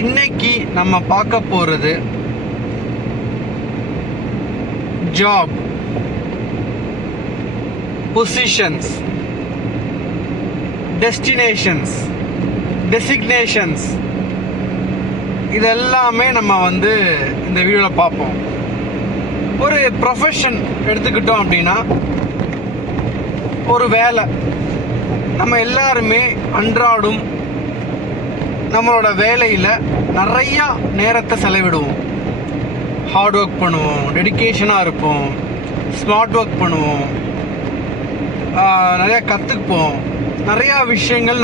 இன்னைக்கு நம்ம பார்க்க போகிறது ஜாப், பொசிஷன்ஸ், டெஸ்டினேஷன்ஸ், டெசிக்னேஷன்ஸ், இதெல்லாமே நம்ம இந்த வீடியோவில் பார்ப்போம். ஒரு ப்ரொஃபஷன் எடுத்துக்கிட்டோம் அப்படின்னா, ஒரு வேலை, நம்ம எல்லாருமே அன்றாடும் நம்மளோட வேலையில் நிறையா நேரத்தை செலவிடுவோம். ஹார்ட் ஒர்க் பண்ணுவோம், டெடிக்கேஷனாக இருப்போம், ஸ்மார்ட் ஒர்க் பண்ணுவோம், நிறையா கற்றுக்குப்போம், நிறையா விஷயங்கள்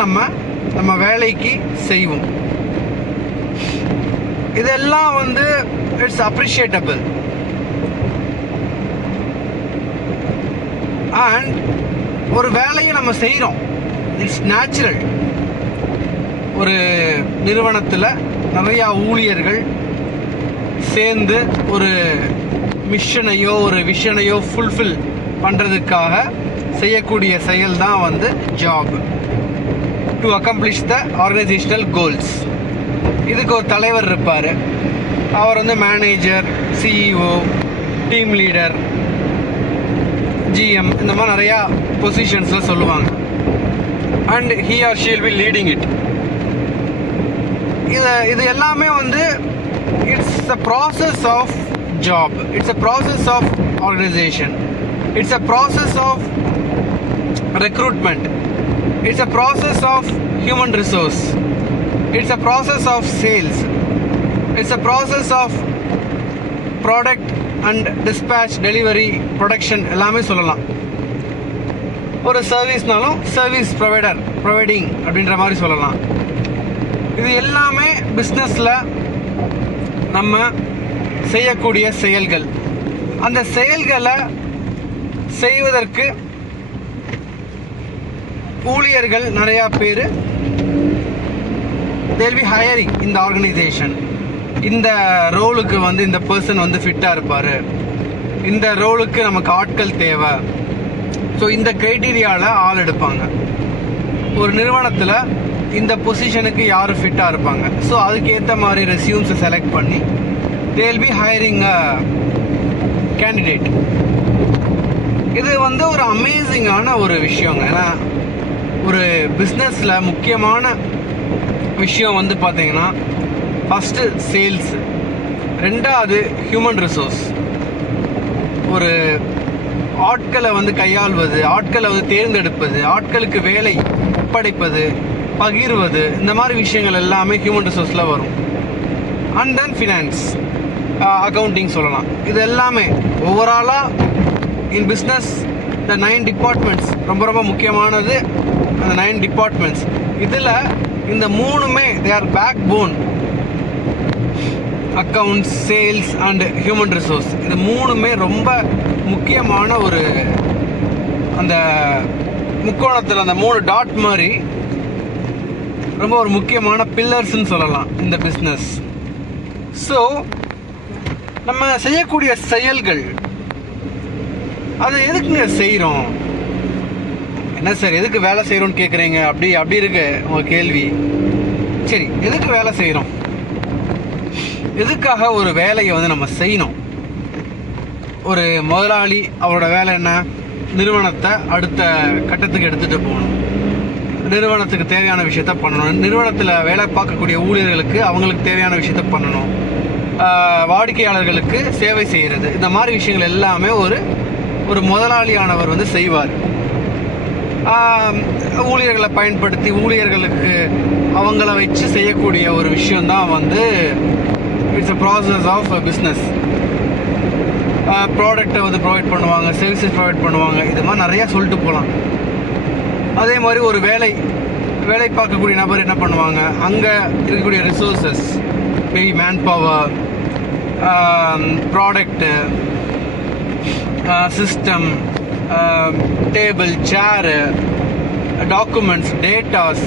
நம்ம வேலைக்கு செய்வோம். இதெல்லாம் இட்ஸ் அப்ரிஷியேட்டபிள். அண்ட் ஒரு வேலையை நம்ம செய்கிறோம், இட்ஸ் நேச்சுரல். ஒரு நிறுவனத்தில் நிறையா ஊழியர்கள் சேர்ந்து ஒரு மிஷனையோ ஒரு விஷனையோ ஃபுல்ஃபில் பண்ணுறதுக்காக செய்யக்கூடிய செயல் தான் job, to accomplish the organisational goals. இதுக்கு ஒரு தலைவர் இருப்பார், அவர் manager, CEO, team leader, GM, இந்த மாதிரி நிறையா பொசிஷன்ஸில் சொல்லுவாங்க. And he or she will be leading it. இது எல்லாமே it's a process of job, it's a process of organisation, it's a process of recruitment, it's a process of human resource, it's a process of sales, it's a process of product and dispatch, delivery, production எல்லாமே சொல்லலாம். ஒரு சர்வீஸ்னாலும் service providing அப்படின்ற மாதிரி சொல்லலாம். இது எல்லாமே பிஸ்னஸில் நம்ம செய்யக்கூடிய செயல்கள். அந்த செயல்களை செய்வதற்கு ஊழியர்கள் நிறையா பேர் they'll be hiring இந்த ஆர்கனைசேஷன். இந்த ரோலுக்கு இந்த பர்சன் ஃபிட்டாக இருப்பார், இந்த ரோலுக்கு நமக்கு ஆட்கள் தேவை, ஸோ இந்த க்ரைட்டீரியாவில் ஆள் எடுப்பாங்க. ஒரு நிறுவனத்தில் இந்த பொசிஷனுக்கு யார் ஃபிட்டாக இருப்பாங்க, ஸோ அதுக்கேற்ற மாதிரி ரெஸ்யூம்ஸை செலக்ட் பண்ணி they will be hiring a candidate. இது ஒரு அமேசிங்கான ஒரு விஷயங்க. ஏன்னா ஒரு பிஸ்னஸில் முக்கியமான விஷயம் பார்த்தீங்கன்னா, ஃபஸ்ட்டு சேல்ஸ், ரெண்டாவது ஹியூமன் ரிசோர்ஸ். ஒரு ஆட்களை கையாள்வது, ஆட்களை தேர்ந்தெடுப்பது, ஆட்களுக்கு வேலை ஒப்படைப்பது, பகிர்வது, இந்த மாதிரி விஷயங்கள் எல்லாமே ஹியூமன் ரிசோர்ஸில் வரும். அண்ட் தென் ஃபினான்ஸ், அக்கௌண்டிங் சொல்லலாம். இது எல்லாமே ஓவராலாக இன் பிஸ்னஸ் த 9 டிபார்ட்மெண்ட்ஸ் ரொம்ப ரொம்ப முக்கியமானது. அந்த 9 டிபார்ட்மெண்ட்ஸ் இதில் இந்த மூணுமே they are backbone. Accounts, sales and human resource, இது மூணுமே ரொம்ப முக்கியமான ஒரு அந்த முக்கோணத்தில் அந்த 3 டாட் மாதிரி ரொம்ப ஒரு முக்கியமான பில்லர்ஸ்ன்னு சொல்லலாம் இந்த பிஸ்னஸ். ஸோ நம்ம செய்யக்கூடிய செயல்கள், அதை எதுக்குங்க செய்கிறோம்? என்ன சார் எதுக்கு வேலை செய்கிறோன்னு கேட்குறீங்க? அப்படி இருக்கு உங்கள் கேள்வி. சரி, எதுக்கு வேலை செய்கிறோம்? எதுக்காக ஒரு வேலையை நம்ம செய்யணும்? ஒரு முதலாளி அவரோட வேலை என்ன? நிறுவனத்தை அடுத்த கட்டத்துக்கு எடுத்துகிட்டு போகணும், நிறுவனத்துக்கு தேவையான விஷயத்த பண்ணணும், நிறுவனத்தில் வேலை பார்க்கக்கூடிய ஊழியர்களுக்கு அவங்களுக்கு தேவையான விஷயத்த பண்ணணும், வாடிக்கையாளர்களுக்கு சேவை செய்கிறது, இந்த மாதிரி விஷயங்கள் எல்லாமே ஒரு முதலாளியானவர் செய்வார். ஊழியர்களை பயன்படுத்தி ஊழியர்களுக்கு அவங்கள வச்சு செய்யக்கூடிய ஒரு விஷயந்தான் it's a process of business. ப்ராடக்டை ப்ரொவைட் பண்ணுவாங்க, சர்வீசஸ் ப்ரொவைட் பண்ணுவாங்க, இது மாதிரி நிறையா சொல்லிட்டு போகலாம். அதே மாதிரி ஒரு வேலை பார்க்கக்கூடிய நபர் என்ன பண்ணுவாங்க, அங்கே இருக்கக்கூடிய resources, maybe manpower, product, system, table, chair, documents, datas,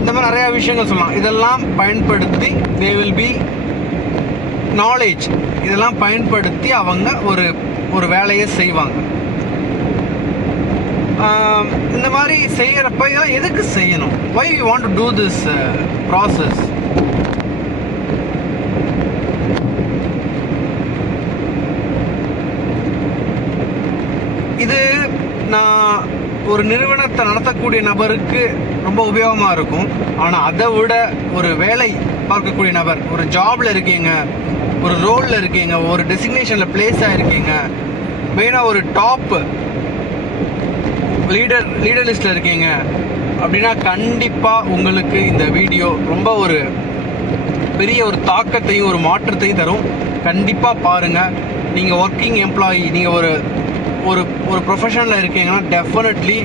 இந்த மாதிரி நிறையா விஷயங்கள் சொல்லலாம். இதெல்லாம் பயன்படுத்தி தே வில் பி நாலேஜ், இதெல்லாம் பயன்படுத்தி அவங்க ஒரு வேலையை செய்வாங்க. இந்த மாதிரி செய்கிறப்ப இதெல்லாம் எதுக்கு செய்யணும்? why we want to do this process? இது நான் ஒரு நிறுவனத்தை நடத்தக்கூடிய நபருக்கு ரொம்ப உபயோகமாக இருக்கும். ஆனால் அதை விட ஒரு வேலை பார்க்கக்கூடிய நபர், ஒரு ஜாபில் இருக்கீங்க, ஒரு ரோலில் இருக்கீங்க, ஒரு டெசிக்னேஷனில் பிளேஸ் ஆகிருக்கீங்க, மெயினாக ஒரு டாப் லீடர் லிஸ்ட்டில் இருக்கீங்க அப்படின்னா கண்டிப்பாக உங்களுக்கு இந்த வீடியோ ரொம்ப ஒரு பெரிய ஒரு தாக்கத்தையும் ஒரு மாற்றத்தையும் தரும். கண்டிப்பாக பாருங்கள். நீங்கள் ஒர்க்கிங் எம்ப்ளாயி, நீங்கள் ஒரு ஒரு ஒரு ப்ரொஃபஷனில் இருக்கீங்கன்னா டெஃபினெட்லி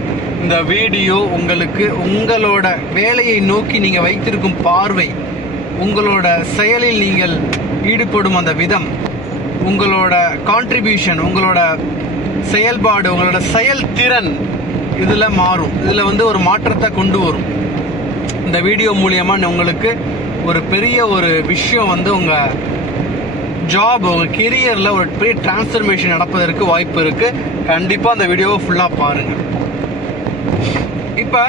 இந்த வீடியோ உங்களுக்கு உங்களோட வேலையை நோக்கி நீங்கள் வைத்திருக்கும் பார்வை, உங்களோட செயலில் நீங்கள் ஈடுபடும் அந்த விதம், உங்களோட கான்ட்ரிபியூஷன், உங்களோட செயல்பாடு, உங்களோட செயல்திறன் இதில் மாறும். இதில் ஒரு மாற்றத்தை கொண்டு வரும். இந்த வீடியோ மூலியமாக உங்களுக்கு ஒரு பெரிய ஒரு விஷயம் உங்கள் ஜாப், உங்கள் கெரியரில் ஒரு பெரிய டிரான்ஸ்ஃபர்மேஷன் நடப்பதற்கு வாய்ப்பு இருக்குது. கண்டிப்பாக அந்த வீடியோவை ஃபுல்லாக பாருங்கள். இப்போ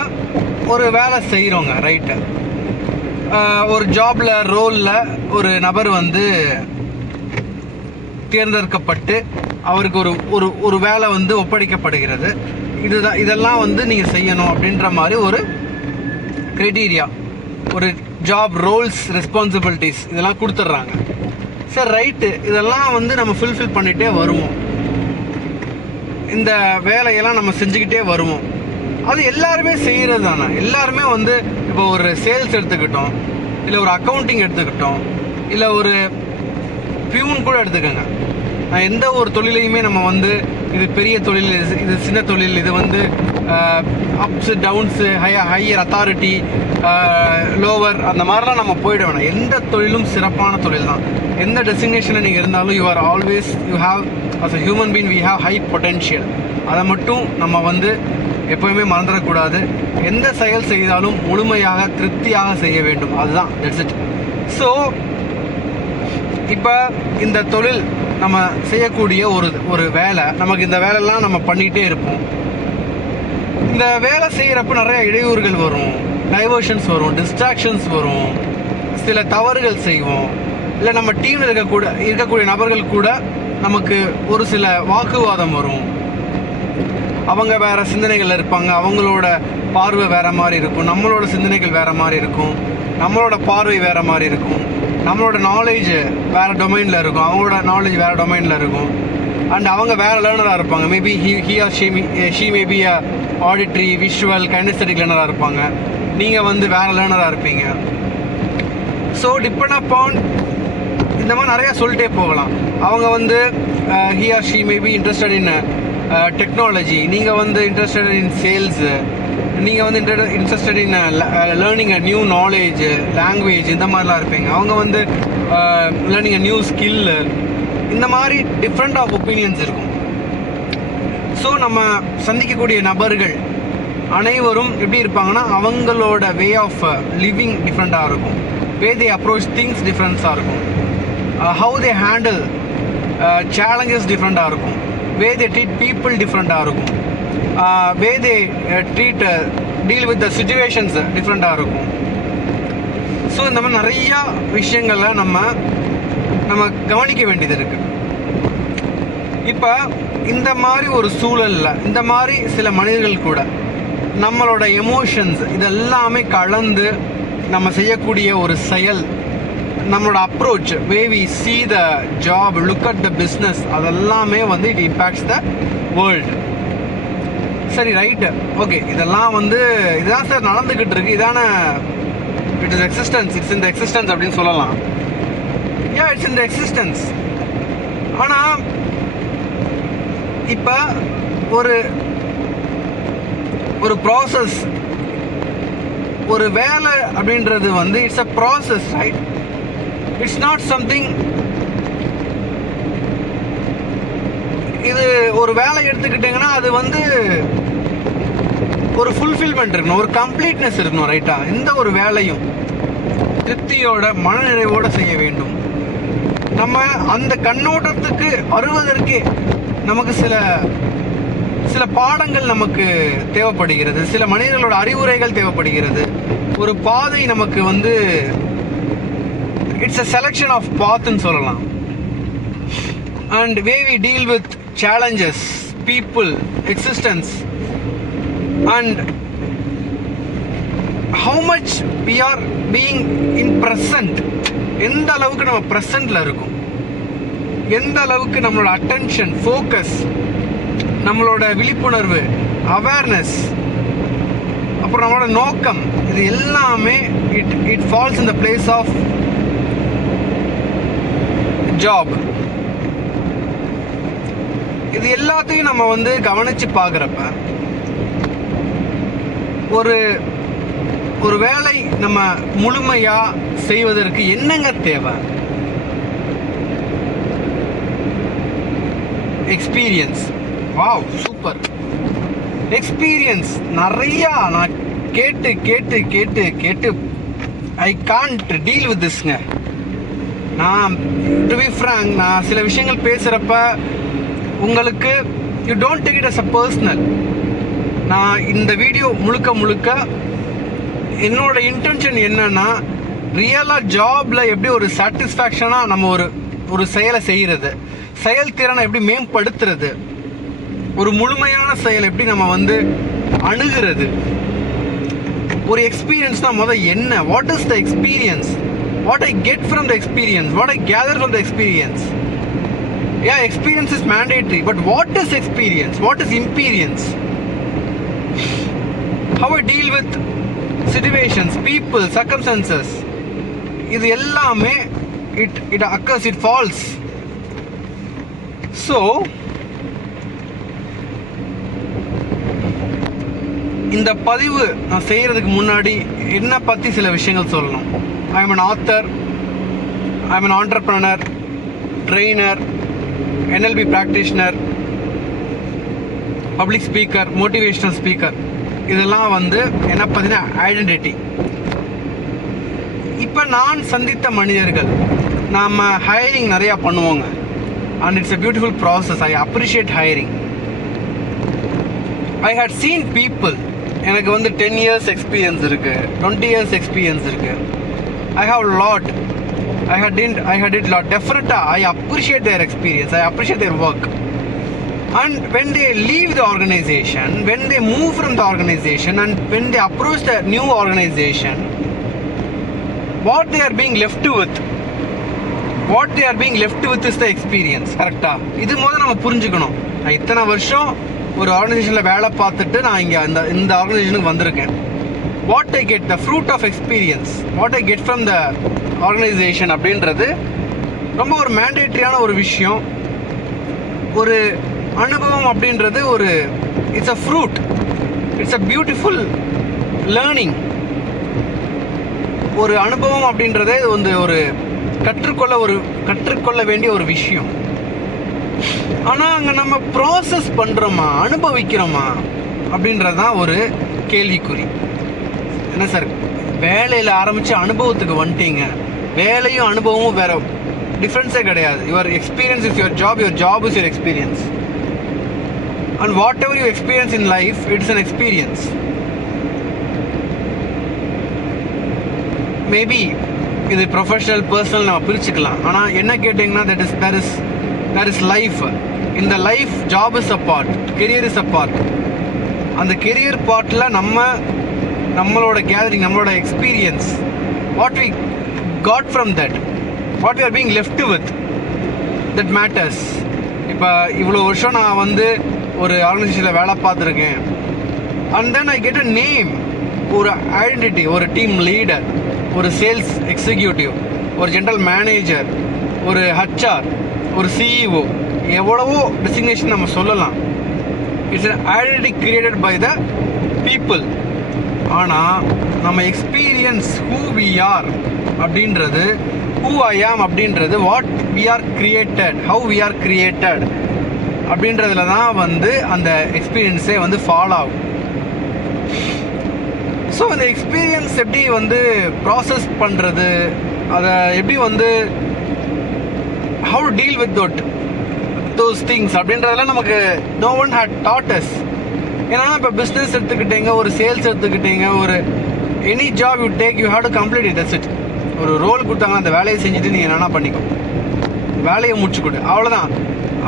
ஒரு வேலை செய்கிறோங்க, ரைட்டு, ஒரு ஜாபில் ரோலில் ஒரு நபர் தேர்ந்தெடுக்கப்பட்டு அவருக்கு ஒரு வேலை ஒப்படைக்கப்படுகிறது. இதெல்லாம் நீங்கள் செய்யணும் அப்படின்ற மாதிரி ஒரு க்ரைட்டீரியா, ஒரு ஜாப் ரோல்ஸ், ரெஸ்பான்சிபிலிட்டிஸ் இதெல்லாம் கொடுத்துட்றாங்க. சரி, ரைட்டு, இதெல்லாம் நம்ம ஃபுல்ஃபில் பண்ணிகிட்டே வருவோம். இந்த வேலையெல்லாம் நம்ம செஞ்சுக்கிட்டே வருவோம். அது எல்லாருமே செய்கிறது தானே. எல்லாருமே இப்போ ஒரு சேல்ஸ் எடுத்துக்கிட்டோம், இல்லை ஒரு அக்கௌண்டிங் எடுத்துக்கிட்டோம், இல்லை ஒரு பியூன் கூட எடுத்துக்கோங்க. எந்த ஒரு தொழிலையுமே நம்ம இது பெரிய தொழில், இது சின்ன தொழில், இது ups downs, higher authority, lower, அந்த மாதிரிலாம் நம்ம போயிட வேணாம். எந்த தொழிலும் சிறப்பான தொழில் தான். எந்த டெஸ்டினேஷனில் நீங்கள் இருந்தாலும் you have as a human being we have high potential. அதை மட்டும் நம்ம எப்போயுமே மறந்துடக்கூடாது. எந்த செயல் செய்தாலும் முழுமையாக திருப்தியாக செய்ய வேண்டும். அதுதான், தட்ஸ் இட். ஸோ இப்போ இந்த தொழில் நம்ம செய்யக்கூடிய ஒரு வேலை, நமக்கு இந்த வேலைலாம் நம்ம பண்ணிகிட்டே இருப்போம். இந்த வேலை செய்கிறப்ப நிறைய இடையூறுகள் வரும், டைவர்ஷன்ஸ் வரும், டிஸ்ட்ராக்ஷன்ஸ் வரும், சில தவறுகள் செய்வோம். இல்லை நம்ம டீமில் இருக்கக்கூடிய நபர்கள் கூட நமக்கு ஒரு சில வாக்குவாதம் வரும். அவங்க வேறு சிந்தனைகள் இருப்பாங்க, அவங்களோட பார்வை வேறு மாதிரி இருக்கும், நம்மளோட சிந்தனைகள் வேறு மாதிரி இருக்கும், நம்மளோட பார்வை வேறு மாதிரி இருக்கும், நம்மளோட நாலேஜ் வேறு டொமைனில் இருக்கும், அவங்களோட நாலேஜ் வேறு டொமைனில் இருக்கும். அண்ட் அவங்க வேறு லேர்னராக இருப்பாங்க. Maybe he or she maybe auditory, visual, kinesthetic லேர்னராக இருப்பாங்க. நீங்கள் வேறு லேர்னராக இருப்பீங்க. ஸோ டிபெண்ட் அப்பான் இந்த மாதிரி நிறையா சொல்லிட்டே போகலாம். அவங்க he or she maybe interested in technology, நீங்கள் இன்ட்ரெஸ்டட் இன் சேல்ஸு, நீங்கள் interested in learning a new knowledge, language, இந்த மாதிரிலாம் இருப்பீங்க. அவங்க லேர்னிங் அ நியூ ஸ்கில்லு, இந்த மாதிரி டிஃப்ரெண்ட் ஆஃப் ஒப்பீனியன்ஸ் இருக்கும். ஸோ நம்ம சந்திக்கக்கூடிய நபர்கள் அனைவரும் எப்படி இருப்பாங்கன்னா அவங்களோட வே ஆஃப் லிவிங் டிஃப்ரெண்ட்டாக இருக்கும். வே தே அப்ரோச் திங்ஸ் டிஃப்ரெண்ட்ஸாக இருக்கும். ஹவு தே ஹேண்டில் சேலஞ்சஸ் டிஃப்ரெண்ட்டாக இருக்கும். வே தே ட்ரீட் பீப்புள் டிஃப்ரெண்ட்டாக இருக்கும். வே தே டீல் வித் த சிச்சுவேஷன்ஸ் டிஃப்ரெண்ட்டாக இருக்கும். ஸோ இந்த மாதிரி நிறையா விஷயங்களை நம்ம கவனிக்க வேண்டியது இருக்குது. இப்போ இந்த மாதிரி ஒரு சூழலில் இந்த மாதிரி சில மனிதர்கள் கூட நம்மளோட எமோஷன்ஸ் இதெல்லாமே கலந்து நம்ம செய்யக்கூடிய ஒரு செயல், நம்மளோட approach, way we see the job, look at the business, அதெல்லாமே இட் impacts the world. சரி, ரைட்டு, ஓகே, இதெல்லாம் இதுதான் சார் நடந்துக்கிட்டு இருக்கு, இதான it is existence, it's in the existence அப்படின்னு சொல்லலாம். It's in the existence. ஆனால் இப்போ ஒரு ப்ராசஸ், ஒரு வேலை அப்படின்றது it's a process, right? It's not something. இது ஒரு வேலை எடுத்துக்கிட்டிங்கன்னா அது ஒரு ஃபுல்ஃபில்மெண்ட் இருக்கணும், ஒரு கம்ப்ளீட்னஸ் இருக்கணும், ரைட்டா? எந்த ஒரு வேலையும் திருப்தியோட மனநிறைவோடு செய்ய வேண்டும். நம்ம அந்த கண்ணோட்டத்துக்கு வருவதற்கு நமக்கு சில சில பாடங்கள் நமக்கு தேவைப்படுகிறது, சில மனிதர்களோட அறிவுரைகள் தேவைப்படுகிறது, ஒரு பாதை நமக்கு வந்து இட்ஸ் a selection of pathன்னு சொல்லலாம். And way we deal with challenges, people, existence, and how much we are being in present. எந்த அளவுக்கு நம்ம ப்ரெசண்ட்ல இருக்கும், எந்த அளவுக்கு நம்மளோட அட்டென்ஷன், ஃபோக்கஸ், நம்மளோட விழிப்புணர்வு, அவேர்னஸ், அப்புறம் நம்மளோட நோக்கம், இது எல்லாமே it falls in the place of job. இது எல்லாத்தையும் நம்ம வந்து கவனிச்சு பார்க்குறப்ப ஒரு வேலை நம்ம முழுமையா செய்வதற்கு என்னங்க தேவை? எக்ஸ்பீரியன்ஸ். Wow, super. எக்ஸ்பீரியன்ஸ் நிறையா நான் கேட்டு கேட்டு கேட்டு கேட்டு ஐ கான்ட் டீல் வித் திஸ்ங்க. நான் டு பி ஃப்ராங்க், நான் சில விஷயங்கள் பேசுகிறப்ப உங்களுக்கு you don't take it as a personal. நான் இந்த வீடியோ முழுக்க முழுக்க என்னோட இன்டென்ஷன் என்னன்னா, ரியலாக ஜாபில் எப்படி ஒரு சாட்டிஸ்ஃபேக்ஷனாக நம்ம ஒரு செயலை செய்கிறது, செயல்திறனை எப்படி மேம்படுத்துறது, ஒரு முழுமையான செயல் எப்படி நம்ம வந்து அணுகிறது, ஒரு எக்ஸ்பீரியன்ஸ் தான் முதல் என்ன, what is the experience, what I get from the experience, what I gather from the experience. Yeah, experience is mandatory, but what is experience? What is imperience? How I deal with situations, people, circumstances. இது எல்லாமே it occurs, it falls. So இந்த பதிவு நான் செய்யறதுக்கு முன்னாடி என்ன பற்றி சில விஷயங்கள் சொல்லணும். I am an author, I am an entrepreneur, trainer, NLP practitioner, public speaker, motivational speaker. இதெல்லாம் வந்து என்ன பார்த்தீங்கன்னா ஐடென்டிட்டி. இப்போ நான் சந்தித்த மனிதர்கள், நாம் ஹையரிங் நிறையா பண்ணுவோங்க. And it's a beautiful process. I appreciate hiring. I had seen people. எனக்கு வந்து 10 years எக்ஸ்பீரியன்ஸ் இருக்குது, 20 years எக்ஸ்பீரியன்ஸ் இருக்குது. I have a lot. I had it lot. Definitely, I appreciate their experience. I appreciate their work. And when they leave the organization, when they move from the organization, and when they approach the new organization, what they are being left with is the experience. கரெக்டா? இது முதல்ல நம்ம புரிஞ்சுக்கணும். நான் இத்தனை வருஷம் ஒரு ஆர்கனைசேஷனில் வேலை பார்த்துட்டு நான் இங்கே இந்த ஆர்கனைசேஷனுக்கு வந்திருக்கேன். What I get, the fruit of experience, what I get from the organisation அப்படின்றது ரொம்ப ஒரு மேண்டேட்ரியான ஒரு விஷயம். ஒரு அனுபவம் அப்படின்றது it's a fruit, it's a beautiful learning. ஒரு அனுபவம் அப்படின்றதே வந்து ஒரு கற்றுக்கொள்ள வேண்டிய ஒரு விஷயம். ஆனால் அங்கே நம்ம ப்ராசஸ் பண்ணுறோமா, அனுபவிக்கிறோமா அப்படின்றது தான் ஒரு கேள்விக்குறி. என்ன சார், வேலையில் ஆரம்பித்து அனுபவத்துக்கு வந்துட்டீங்க, வேலையும் அனுபவமும் வேறு டிஃப்ரென்ஸே கிடையாது. Your experience is your job is your experience. And whatever you experience in life, it's an experience. Maybe இது ப்ரொஃபஷனல், பர்சனல் நம்ம பிரிச்சுக்கலாம். ஆனால் என்ன கேட்டிங்கன்னா, that is life. இந்த life, job is a part, career is a part. அந்த career பார்ட்டில் நம்மளோட கேதரிங், நம்மளோட experience, what we got from that, what we are being left with, that matters. இப்போ இவ்வளோ வருஷம் நான் வந்து ஒரு ஆர்கனைசேஷனில் வேலை பார்த்துருக்கேன். And then I get a name, ஒரு ஐடென்டிட்டி, ஒரு டீம் லீடர், ஒரு சேல்ஸ் எக்ஸிக்யூட்டிவ், ஒரு ஜென்ரல் மேனேஜர், ஒரு ஹச்ஆர், ஒரு சிஇஓ, எவ்வளவோ டெசிக்னேஷன் நம்ம சொல்லலாம். It's an identity created by the people. ஆனால் நம்ம எக்ஸ்பீரியன்ஸ், who we are அப்படின்றது, who I am அப்படின்றது, what we are created, how we are created அப்படின்றதுல தான் வந்து அந்த எக்ஸ்பீரியன்ஸே வந்து ஃபாலோ ஆகும். ஸோ அந்த எக்ஸ்பீரியன்ஸ் எப்படி வந்து ப்ராசஸ் பண்ணுறது, அதை எப்படி வந்து how to deal with that, those things அப்படின்றதெல்லாம் நமக்கு no one had taught us. ஏன்னா இப்போ பிஸ்னஸ் எடுத்துக்கிட்டீங்க, ஒரு சேல்ஸ் எடுத்துக்கிட்டீங்க, ஒரு any job you take you have to complete it. That's it. ஒரு ரோல் கொடுத்தாங்கன்னா அந்த வேலையை செஞ்சுட்டு நீங்கள் என்னென்னா பண்ணிக்கோ, வேலையை முடிச்சு கொடு, அவ்வளோதான்.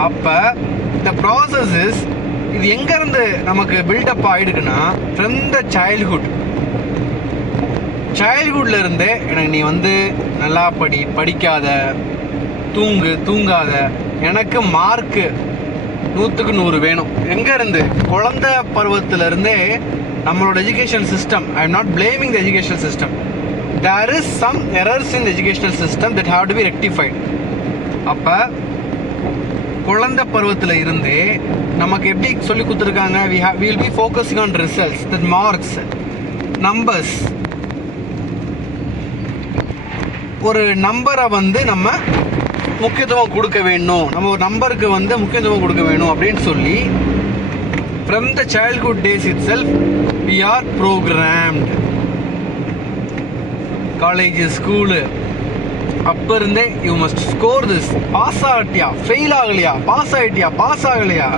அப்போ இந்த ப்ராசஸ் இஸ், இது எங்கேருந்து நமக்கு பில்டப் ஆகிடுக்குன்னா ஃப்ரம் த சைல்ட்ஹுட்ல இருந்தே எனக்கு நீ வந்து நல்லா படிக்காத, தூங்காத, எனக்கு மார்க்கு 100க்கு 100 வேணும். எங்கேருந்து? குழந்தை பருவத்திலிருந்தே நம்மளோட education system, I am not blaming the educational system, there is some errors in educational system that have to be rectified. அப்போ குழந்தை பருவத்தில் இருந்தே நமக்கு எப்படி சொல்லி கொடுத்துருக்காங்க, we will be focusing on results, that marks, numbers. ஒரு நம்பரை வந்து நம்ம முக்கியத்துவம் கொடுக்க வேணும், நம்ம ஒரு நம்பருக்கு வந்து முக்கியத்துவம் கொடுக்க வேணும் அப்படின்னு சொல்லி from the childhood days itself we are programmed. College, school, அப்போ இருந்தே you must score this, pass ஆகட்டியா, ஃபெயில் ஆகலையா, பாஸ் ஆகிட்டியா, பாஸ் ஆகலையா,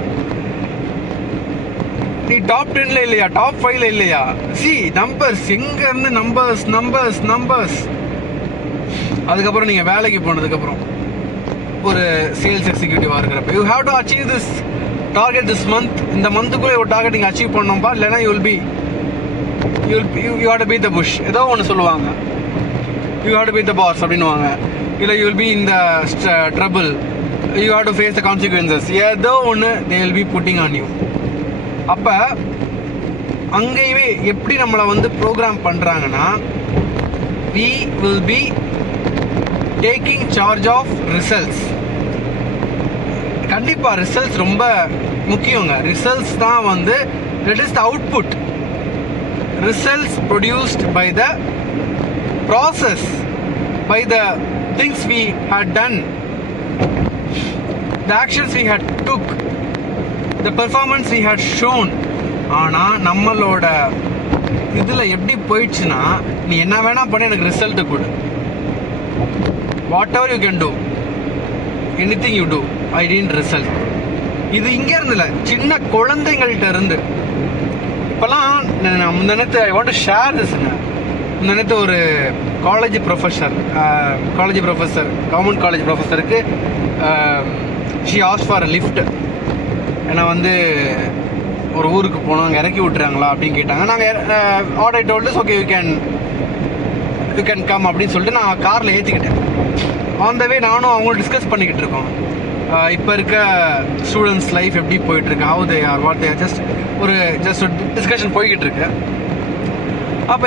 நீ டாப் 10ல இல்லையா, டாப் 5ல இல்லையா, சி நம்பர்ஸ், எங்கேருந்து நம்பர்ஸ் நம்பர்ஸ் நம்பர்ஸ். அதுக்கப்புறம் நீங்கள் வேலைக்கு போனதுக்கப்புறம் ஒரு சேல்ஸ் எக்ஸிக்யூட்டிவாக இருக்கிறப்ப you have to achieve this target this month. இந்த மந்த்துக்குள்ளே ஒரு டார்கெட் நீங்கள் அச்சீவ் பண்ணோம்பா, இல்லைனா you have to beat the bush, ஏதோ ஒன்று சொல்லுவாங்க, you have to beat the boss அப்படின்னுவாங்க, இல்லை you will be in the trouble, you have to face the consequences, ஏதோ ஒன்று they will be putting on you. அப்போ அங்கேயுமே எப்படி நம்மளை வந்து ப்ரோக்ராம் பண்ணுறாங்கன்னா, we will be taking charge of results. கண்டிப்பாக ரிசல்ட்ஸ் ரொம்ப முக்கியங்க. ரிசல்ட்ஸ் தான் வந்து that is the output. Results produced by the process, by the things we had done, the actions we had took, the performance we had shown. ஆனால் நம்மளோட இதில் எப்படி போயிடுச்சுன்னா, நீ என்ன வேணால் பண்ணி எனக்கு ரிசல்ட்டு கொடு, whatever you can do, anything you do, I need result. இது இங்கே இருந்தில்ல, சின்ன குழந்தைங்கள்ட்ட இருந்து. இப்போல்லாம் முந்தனத்து ஐ வாண்ட் டு ஷேர் திஸ்ங்க. முந்தனத்து ஒரு காலேஜ் ப்ரொஃபஸர், கவர்மெண்ட் காலேஜ் ப்ரொஃபஸருக்கு she ask for a lift. ஏன்னா வந்து ஒரு ஊருக்கு போனோம், அங்கே இறக்கி விட்டுறாங்களா அப்படின்னு கேட்டாங்க. நாங்கள் order told okay you can come அப்படின்னு சொல்லிட்டு நான் காரில் ஏற்றிக்கிட்டேன். ஆன் த வே நானும் அவங்களும் டிஸ்கஸ் பண்ணிக்கிட்டு இருக்கோம், இப்போ இருக்க ஸ்டூடெண்ட்ஸ் லைஃப் எப்படி போயிட்டுருக்கு, how they are, what they are, just ஒரு டிஸ்கஷன் போய்கிட்டு இருக்கு. அப்போ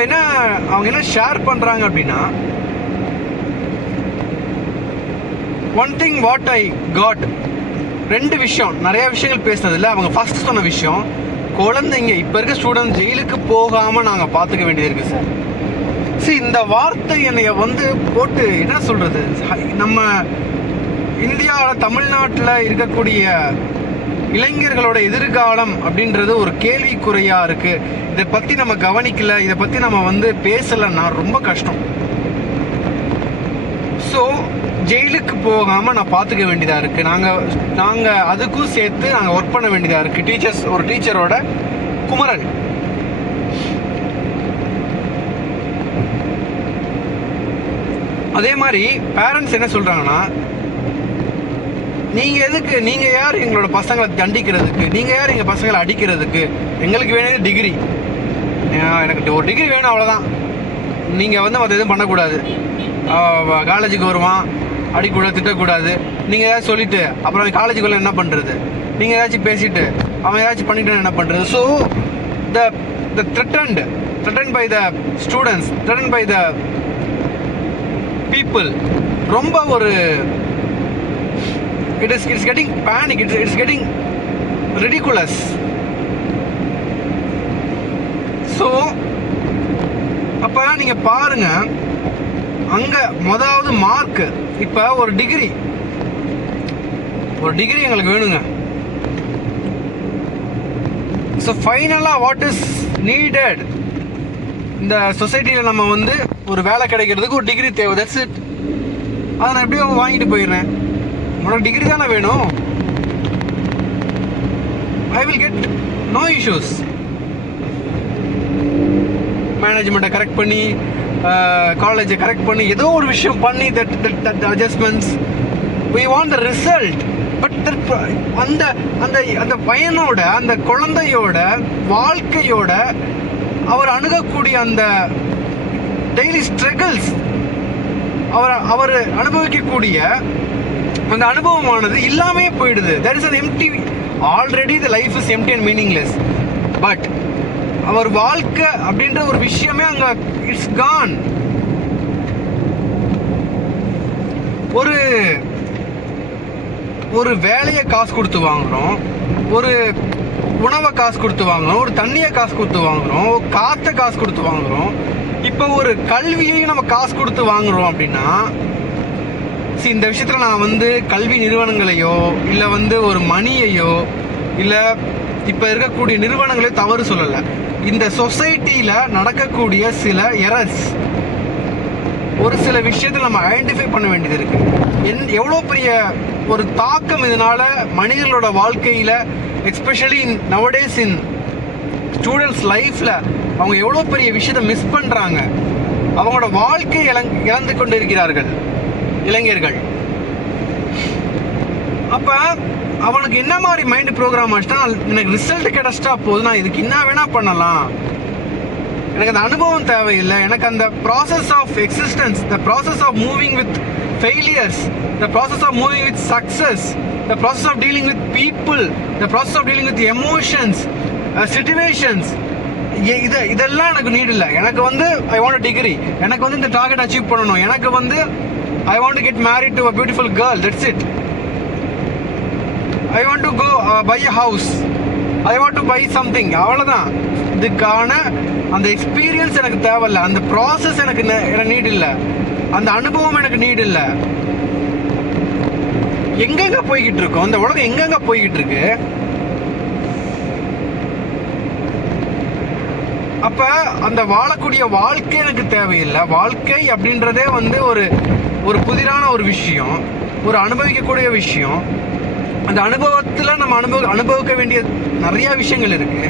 அவங்க என்ன ஷேர் பண்ணுறாங்க அப்படின்னா, one thing what I got, 2 விஷயம், நிறைய விஷயங்கள் பேசினதில்லை. அவங்க ஃபஸ்ட் சொன்ன விஷயம், குழந்தைங்க இப்போ இருக்க ஸ்டூடெண்ட் ஜெயிலுக்கு போகாமல் நாங்கள் பார்த்துக்க வேண்டியது இருக்குது சார். சரி, இந்த வார்த்தை என்னைய வந்து போட்டு என்ன சொல்கிறது, நம்ம இந்தியாவில் தமிழ்நாட்டில் இருக்கக்கூடிய இளைஞர்களோட எதிர்காலம் அப்படின்றது ஒரு கேள்விக்குறையாக இருக்குது. இதை பற்றி நம்ம கவனிக்கலை, இதை பற்றி நம்ம வந்து பேசலைன்னா ரொம்ப கஷ்டம். ஸோ ஜெயிலுக்கு போகாமல் நான் பார்த்துக்க வேண்டியதாக இருக்குது. நாங்கள் அதுக்கும் சேர்த்து நாங்கள் ஒர்க் பண்ண வேண்டியதாக இருக்குது. ஒரு டீச்சரோட குமரல். அதே மாதிரி பேரண்ட்ஸ் என்ன சொல்கிறாங்கன்னா, நீங்கள் யார் எங்களோட பசங்களை தண்டிக்கிறதுக்கு, நீங்கள் யார் எங்கள் பசங்களை அடிக்கிறதுக்கு, எங்களுக்கு வேண்டியது டிகிரி, எனக்கு ஒரு டிகிரி வேணும் அவ்வளோதான், நீங்கள் வந்து மற்ற எதுவும் பண்ணக்கூடாது, காலேஜுக்கு வருவான் அடிக்கூடாது, திட்டக்கூடாது, நீங்கள் ஏதாச்சும் சொல்லிவிட்டு அப்புறம் காலேஜுக்குள்ளே என்ன பண்ணுறது, நீங்கள் ஏதாச்சும் பேசிவிட்டு அவன் ஏதாச்சும் பண்ணிவிட்டு என்ன பண்ணுறது. So the threatened by the students, threatened by the people, ரொம்ப ஒரு it's getting panic, it's getting ridiculous. So அப்போ நீங்கள் பாருங்கள், அங்கே முதலாவது மார்க்கு. இப்போ ஒரு டிகிரி எங்களுக்கு வேணுங்க. ஸோ ஃபைனலாக வாட் இஸ் நீடட், இந்த சொசைட்டியில் நம்ம வந்து ஒரு வேலை கிடைக்கிறதுக்கு ஒரு டிகிரி தேவை. That's it. அதை நான் எப்படியோ வாங்கிட்டு போயிடுறேன். உனக்கு டிகிரி தானே வேணும், I will get no issues. மேனேஜ்மெண்ட்டை கரெக்ட் பண்ணி, காலேஜை கரெக்ட் பண்ணி, ஏதோ ஒரு விஷயம் பண்ணி that adjustments we want the result. But அந்த அந்த அந்த பையனோட, அந்த குழந்தையோட வாழ்க்கையோட அவர் அணுகக்கூடிய அந்த டெய்லி ஸ்ட்ரகிள்ஸ், அவர் அனுபவிக்கக்கூடிய அந்த அனுபவமானது இல்லாமே போயிடுது. there is an empty, already the life is empty and meaningless. But அவர் வாழ்க்கை அப்படின்ற ஒரு விஷயமே அங்க இட்ஸ் கான். ஒரு வேலையை காசு கொடுத்து வாங்குறோம், ஒரு உணவை காசு கொடுத்து வாங்குறோம், ஒரு தண்ணியை காசு கொடுத்து வாங்குறோம், ஒரு காற்றை காசு கொடுத்து வாங்குறோம். இப்போ ஒரு கல்வியையும் நம்ம காசு கொடுத்து வாங்குறோம் அப்படின்னா, இந்த விஷயத்தில் நான் வந்து கல்வி நிறுவனங்களையோ இல்லை வந்து ஒரு மணியையோ இல்லை இப்போ இருக்கக்கூடிய நிறுவனங்களையோ தவறு சொல்லலை. இந்த சொசைட்டியில் நடக்கக்கூடிய சில எரர்ஸ், ஒரு சில விஷயத்தில் நம்ம ஐடென்டிஃபை பண்ண வேண்டியது இருக்கு. எவ்வளோ பெரிய ஒரு தாக்கம் இதனால மனிதர்களோட வாழ்க்கையில், எஸ்பெஷலி நவடேஸ் இன் ஸ்டூடெண்ட்ஸ் லைஃப்ல அவங்க எவ்வளோ பெரிய விஷயத்தை மிஸ் பண்ணுறாங்க. அவங்களோட வாழ்க்கை இழந்து கொண்டு இருக்கிறார்கள் இளைஞர்கள். அப்போ அவனுக்கு என்ன மாதிரி மைண்ட் ப்ரோக்ராம் ஆச்சுன்னா, எனக்கு ரிசல்ட் கிடைச்சிட்டா போதும், நான் இதுக்கு என்ன வேணா பண்ணலாம், எனக்கு அந்த அனுபவம் தேவையில்லை, எனக்கு அந்த process of existence, the process of moving with failures, the process of moving with success, the process of dealing with people, the process of dealing with emotions, situations, இதெல்லாம் எனக்கு நீட் இல்லை. எனக்கு வந்து ஐ வாண்ட் அ டிகிரி, எனக்கு வந்து இந்த target achieve பண்ணணும், எனக்கு வந்து I want to get married to a beautiful girl, that's it. I want to go buy a house, I want to buy something, அவ்வளோதான். இதுக்கான அந்த எக்ஸ்பீரியன்ஸ் எனக்கு தேவையில்லை, அந்த ப்ராசஸ் எனக்கு நீட் இல்லை, அந்த அனுபவம் எனக்கு நீட் இல்லை. எங்கெங்க போய்கிட்டு இருக்கோம், அந்த உலகம் எங்கெங்க போய்கிட்டு இருக்கு. அப்ப அந்த வாழக்கூடிய வாழ்க்கை எனக்கு தேவையில்லை. வாழ்க்கை அப்படின்றதே வந்து ஒரு புதிரான ஒரு விஷயம், ஒரு அனுபவிக்கக்கூடிய விஷயம். அந்த அனுபவத்தில் நம்ம அனுபவிக்க வேண்டிய நிறைய விஷயங்கள் இருக்கு.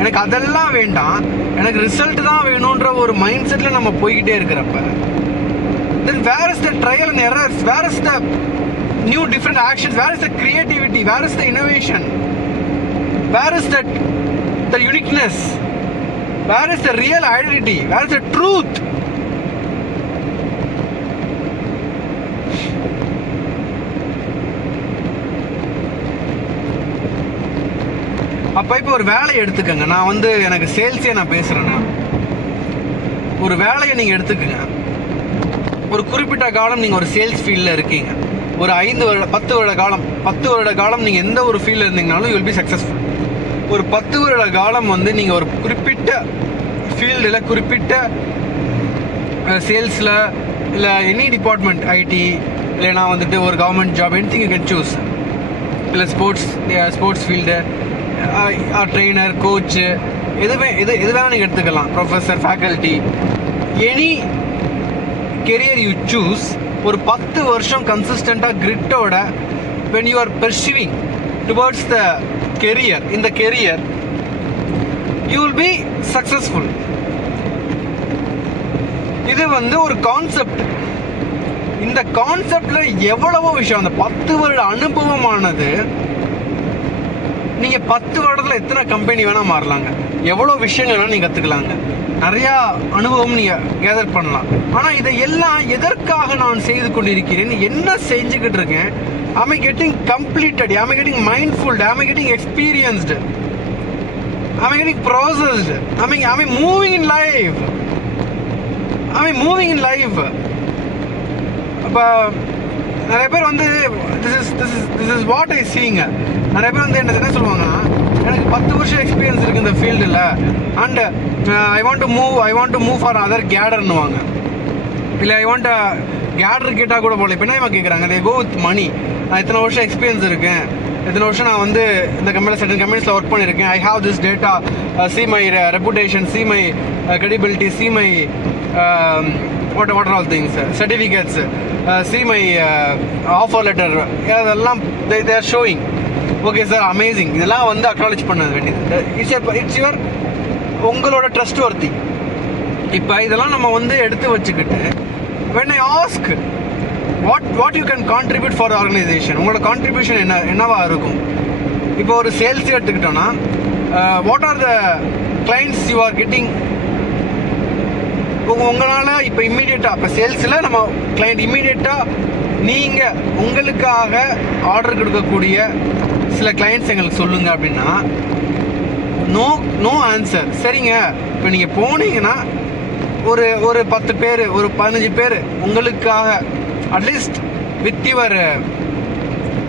எனக்கு அதெல்லாம் வேண்டாம், எனக்கு ரிசல்ட் தான் வேணுன்ற ஒரு மைண்ட் செட்ல நம்ம போய்கிட்டே இருக்கிறப்ப, then where is the trial and errors, where is the new different actions, where is the creativity, where is the innovation, where is the uniqueness, where is the real identity, where is the truth? அப்போ இப்போ ஒரு வேலையை எடுத்துக்கங்க. நான் வந்து எனக்கு சேல்ஸே நான் பேசுகிறேன்னா, ஒரு வேலையை நீங்கள் எடுத்துக்கங்க. ஒரு குறிப்பிட்ட காலம் நீங்கள் ஒரு சேல்ஸ் ஃபீல்டில் இருக்கீங்க, ஒரு 5 வருட 10 வருட காலம் நீங்கள் எந்த ஒரு ஃபீல்டில் இருந்தீங்கனாலும் யூ வில் பி சக்ஸஸ்ஃபுல். ஒரு 10 வருட காலம் வந்து நீங்கள் ஒரு குறிப்பிட்ட ஃபீல்டில், குறிப்பிட்ட சேல்ஸில், இல்லை எனி டிபார்ட்மெண்ட், ஐடி, இல்லைனா வந்துட்டு ஒரு government job, anything you can choose, இல்லை ஸ்போர்ட்ஸ் ஃபீல்டு, ட்ரெயினர், கோச்சு, எது வேணால் நீங்கள் எடுத்துக்கலாம், professor, faculty, any career you choose. ஒரு 10 வருஷம் கன்சிஸ்டண்ட்டாக கிரிட்டோட when you are pursuing towards the career, in the career you will be successful. இது வந்து ஒரு கான்செப்ட். இந்த கான்செப்ட்ல எவ்வளவோ விஷயம், அந்த 10 வருட அனுபவமானது, நீங்கள் 10 வருடத்தில் எத்தனை கம்பெனி வேணால் மாறலாங்க, எவ்வளோ விஷயங்கள் வேணால் நீங்கள் கற்றுக்கலாங்க, நிறையா அனுபவம் நீங்கள் கேதர் பண்ணலாம். ஆனால் இதை எல்லாம் எதற்காக நான் செய்து கொண்டிருக்கிறேன், என்ன செஞ்சுக்கிட்டு இருக்கேன்? am I getting completed, am I getting mindful, am I getting experienced, am I getting processed, am I moving in life, am I moving in life? அப்போ நிறைய பேர் வந்து this is what I seeing. நிறைய பேர் வந்து என்ன சொல்லுவாங்கன்னா, எனக்கு 10 வருஷம் எக்ஸ்பீரியன்ஸ் இருக்குது இந்த ஃபீல்டில், and I want to move for other கேடர்னுவாங்க. இல்லை ஐ வாண்ட் கேடர் கேட்டால் கூட போகல. இப்போ என்ன கேட்குறாங்க, தே கோ வித் மணி. நான் இத்தனை வருஷம் எக்ஸ்பீரியன்ஸ் இருக்கேன், இத்தனை வருஷம் நான் வந்து இந்த கம்பெனியில் சர்டன் கம்பெனிஸில் ஒர்க் பண்ணியிருக்கேன், I have this data, see my reputation, see my credibility, see my what are all things, certificates, see my offer letter, அதெல்லாம் they are showing. Okay sir amazing, இதெல்லாம் வந்து அக்னாலேஜ் பண்ண வேண்டியது. இட்ஸ் யுவர் உங்களோட trust வர்த்தி. இப்போ இதெல்லாம் நம்ம வந்து எடுத்து வச்சுக்கிட்டு when I ask what you can contribute for the organization, உங்களோட கான்ட்ரிபியூஷன் என்னவா இருக்கும்? இப்போ ஒரு சேல்ஸ் எடுத்துக்கிட்டோன்னா what are the clients you are getting. உங்களால் இப்போ இம்மீடியட்டாக இப்போ சேல்ஸில் நம்ம கிளைண்ட் இம்மீடியட்டாக நீங்கள் உங்களுக்காக ஆர்டர் கொடுக்கக்கூடிய சில கிளைண்ட்ஸ் எங்களுக்கு சொல்லுங்கள் அப்படின்னா நோ ஆன்சர். சரிங்க, இப்போ நீங்கள் போனீங்கன்னா ஒரு 10 பேர் ஒரு 15 பேர் உங்களுக்காக அட்லீஸ்ட் வித் யுவர்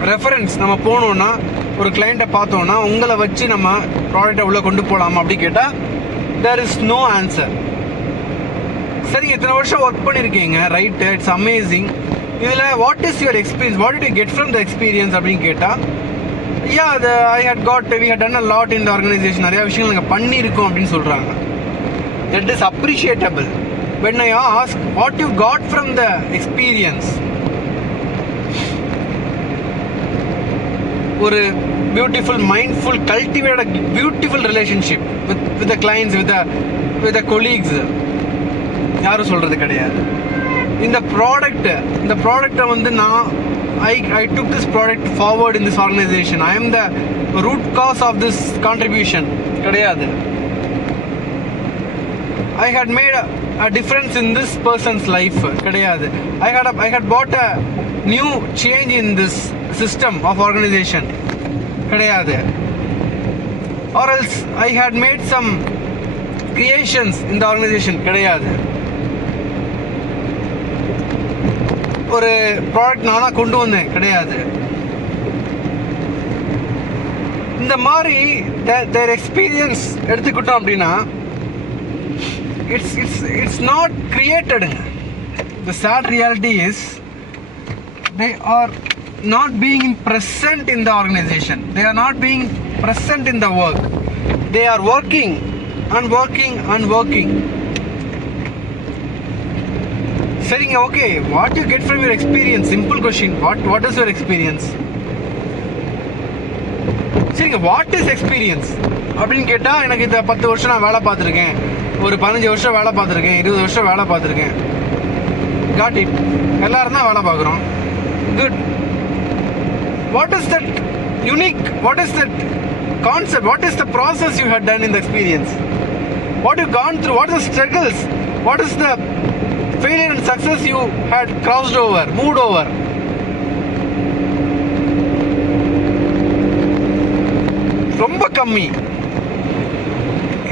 ரெஃபரன்ஸ் நம்ம போனோன்னா ஒரு கிளைண்ட்டை பார்த்தோன்னா உங்களை வச்சு நம்ம ப்ராடக்டை உள்ளே கொண்டு போகலாமா அப்படி கேட்டால் தேர் இஸ் நோ ஆன்சர். சரி, இத்தனை வருஷம் ஒர்க் பண்ணியிருக்கீங்க, ரைட்டு, இட்ஸ் அமேசிங். இதில் what is your experience, what did you get from the experience அப்படின்னு கேட்டால் we had done a lot in the organisation, நிறையா விஷயங்கள் நாங்கள் பண்ணியிருக்கோம் அப்படின்னு சொல்கிறாங்க. That is appreciable. when I ask what you got from the experience, ஒரு beautiful mindful cultivate beautiful relationship with the clients, with the colleagues யாரும் சொல்கிறது கிடையாது. இந்த ப்ராடக்டை வந்து நான் I took this product forward in this organization, I am the root cause of this contribution கிடையாது. I had made a difference in this person's life கிடையாது. I had brought a new change in this system of organization கிடையாது. Or else I had made some creations in the organization கிடையாது. ஒரு product நான் தான் கொண்டு வந்தேன் கிடையாது. இந்த மாதிரி their experience எடுத்துக்கிட்டோம் அப்படின்னா it's not created. The sad reality is they are not being present in the organization, they are not being present in the work, they are working and working and working. சரிங்க, okay, what you get from your experience, simple question, what is your experience? சரிங்க, what is experience அப்படின்னு கேட்டால் எனக்கு இந்த 10 வருஷம் நான் வேலை பார்த்துருக்கேன், ஒரு 15 வருஷம் வேலை பார்த்துருக்கேன், 20 வருஷம் வேலை பார்த்துருக்கேன். காட் இட், எல்லாரும் தான் வேலை பார்க்குறோம். Good. What is that unique, what is that concept, what is the process you had done in the experience, what you gone through, what is the struggles, what is the failure and success you had crossed over, moved over. ரொம்ப கம்மி.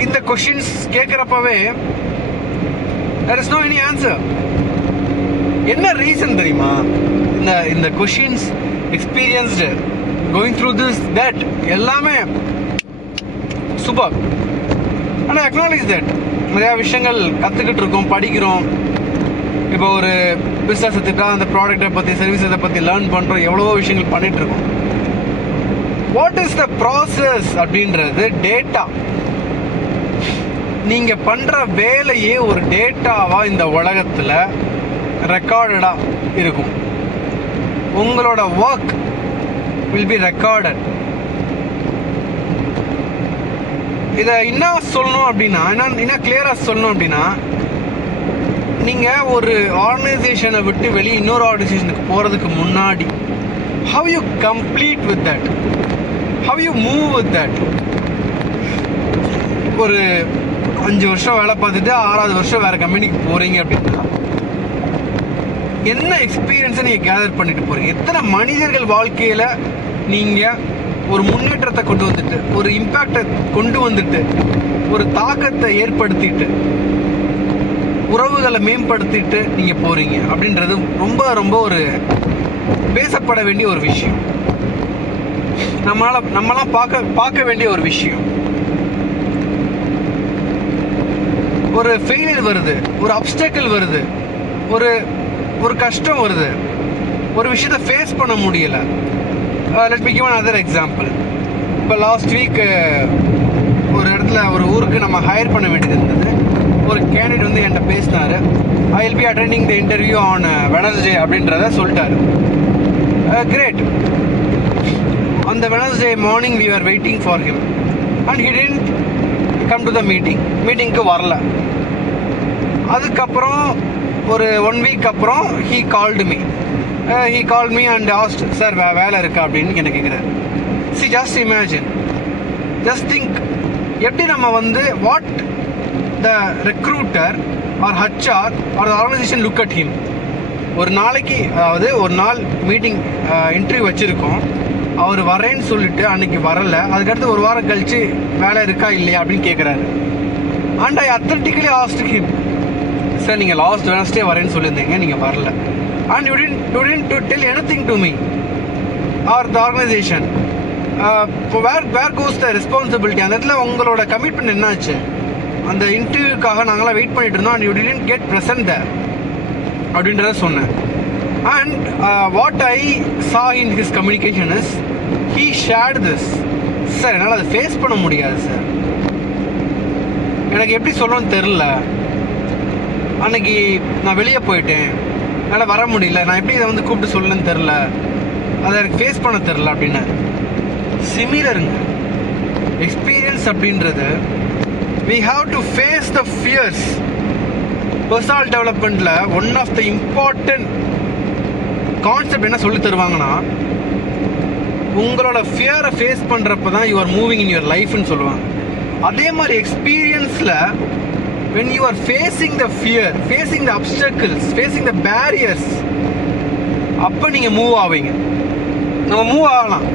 இந்த questions கேக்குறப்பவே there is no any answer. என்ன reason தெரியுமா? இந்த questions experienced, going through this, that எல்லாமே super. ஆனா acknowledge that நிறைய விஷயங்கள் கத்துக்கிட்டு இருக்கோம், படிக்கிறோம். இப்போ ஒரு பிஸ்னஸ் எடுத்துட்டா அந்த ப்ராடக்டை பற்றி, சர்வீஸை பற்றி லேர்ன் பண்ணுறோம், எவ்வளவோ விஷயங்கள் பண்ணிகிட்ருக்கோம். வாட் இஸ் த ப்ராசஸ் அப்படின்றது டேட்டா. நீங்கள் பண்ணுற வேலையே ஒரு டேட்டாவாக இந்த உலகத்தில் ரெக்கார்டடாக இருக்கும். உங்களோட ஒர்க் வில் பி ரெக்கார்டட். இதை இன்னும் சொல்லணும் அப்படின்னா, இன்னும் கிளியராக சொல்லணும் அப்படின்னா, நீங்கள் ஒரு ஆர்கனைசேஷனை விட்டு வெளியே இன்னொரு ஆர்கனைசேஷனுக்கு போகிறதுக்கு முன்னாடி how you complete with that, how you move with that. ஒரு 5 வருஷம் வேலை பார்த்துட்டு 6வது வருஷம் வேறு கம்பெனிக்கு போகிறீங்க அப்படின்னா என்ன எக்ஸ்பீரியன்ஸை நீங்கள் கேதர் பண்ணிட்டு போகிறீங்க? எத்தனை மனிதர்கள் வாழ்க்கையில் நீங்கள் ஒரு முன்னேற்றத்தை கொண்டு வந்துட்டு, ஒரு இம்பேக்டை கொண்டு வந்துட்டு, ஒரு தாக்கத்தை ஏற்படுத்திட்டு, உறவுகளை மேம்படுத்திட்டு நீங்கள் போகிறீங்க அப்படின்றது ரொம்ப ரொம்ப ஒரு பேசப்பட வேண்டிய ஒரு விஷயம். நம்மளாம் பார்க்க வேண்டிய ஒரு விஷயம். ஒரு ஃபெயிலியர் வருது, ஒரு அப்டக்கிள் வருது, ஒரு கஷ்டம் வருது, ஒரு விஷயத்தை ஃபேஸ் பண்ண முடியலை. Let me give another example. இப்போ லாஸ்ட் வீக் ஒரு இடத்துல ஒரு ஊருக்கு நம்ம ஹையர் பண்ண வேண்டியது இருந்தது. ஒரு கேண்டிடேட் வந்து என்கிட்ட பேசினார். I will be attending the interview on Wednesday அப்படின்றத சொல்லிட்டாரு. கிரேட். அந்த Wednesday morning we were waiting for him and he didn't come to the மீட்டிங்க்கு வரல. அதுக்கப்புறம் ஒரு 1 வீக் அப்புறம் he called me and asked, sir வேலை இருக்கா அப்படின்னு என்ன கேட்குறாரு. see, just imagine, just think, எப்படி நம்ம வந்து what the recruiter or HR or the organization look at him. ஒரு நாளைக்கு, அதாவது ஒரு நாள் மீட்டிங் இன்டர்வியூ வச்சுருக்கோம், அவர் வரேன்னு சொல்லிட்டு அன்றைக்கி வரலை, அதுக்கடுத்து ஒரு வாரம் கழித்து வேலை இருக்கா இல்லையா அப்படின்னு கேட்குறாரு. And I authentically asked him, sir நீங்கள் லாஸ்ட் வெனஸ்டே வரேன்னு சொல்லியிருந்தீங்க, நீங்கள் வரல. And you didn't tell anything to me or the organisation. Where goes the responsibility? அந்த இடத்துல உங்களோட கமிட்மெண்ட் என்னாச்சு? அந்த இன்டர்வியூக்காக நாங்களாம் வெயிட் பண்ணிட்டு இருந்தோம் and you didn't get present there அப்படின்றத சொன்னேன். And what I saw in his communication is he shared this. Sir என்னால் அதை ஃபேஸ் பண்ண முடியாது சார், எனக்கு எப்படி சொல்லணும்னு தெரில, அன்னைக்கு நான் வெளியே போயிட்டேன், என்னால் வர முடியல, நான் எப்படி இதை வந்து கூப்பிட்டு சொல்லணும்னு தெரில, அதை எனக்கு ஃபேஸ் பண்ண தெரில அப்படின்னு. சிமிலருங்க எக்ஸ்பீரியன்ஸ் அப்படின்றது. we have to face the fears. Personal டெவலப்மெண்ட்டில் one of the important concept என்ன சொல்லி தருவாங்கன்னா, உங்களோட ஃபியரை ஃபேஸ் பண்ணுறப்ப தான் you are moving in your லைஃப்னு சொல்லுவாங்க. அதே மாதிரி எக்ஸ்பீரியன்ஸில் when you are facing the fear, facing the obstacles, facing the barriers, அப்போ நீங்கள் மூவ் ஆவீங்க, நம்ம மூவ் ஆகலாம்.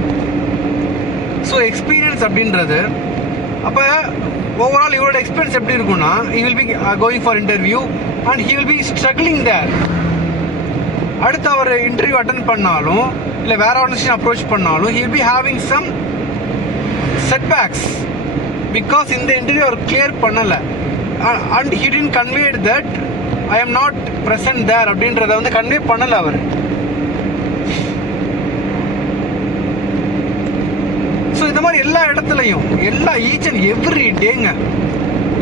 ஸோ எக்ஸ்பீரியன்ஸ் அப்படின்றது. அப்போ ஓவரால் இவரோட எக்ஸ்பீரியன்ஸ் எப்படி இருக்குன்னா, he will be going for interview and he will be struggling there. அடுத்து அவர் இன்டர்வியூ அட்டன் பண்ணாலும் இல்லை வேற ஆர்கனைசேஷன் அப்ரோச் பண்ணாலும் he will be having some setbacks because இந்த இன்டர்வியூ அவர் கிளியர் பண்ணலை. and he didn't convey that I am not present there அப்படின்றத வந்து convey பண்ணலை அவர். ஸோ இந்த மாதிரி எல்லா இடத்துலையும் ஈச் அண்ட் எவ்ரி டேங்க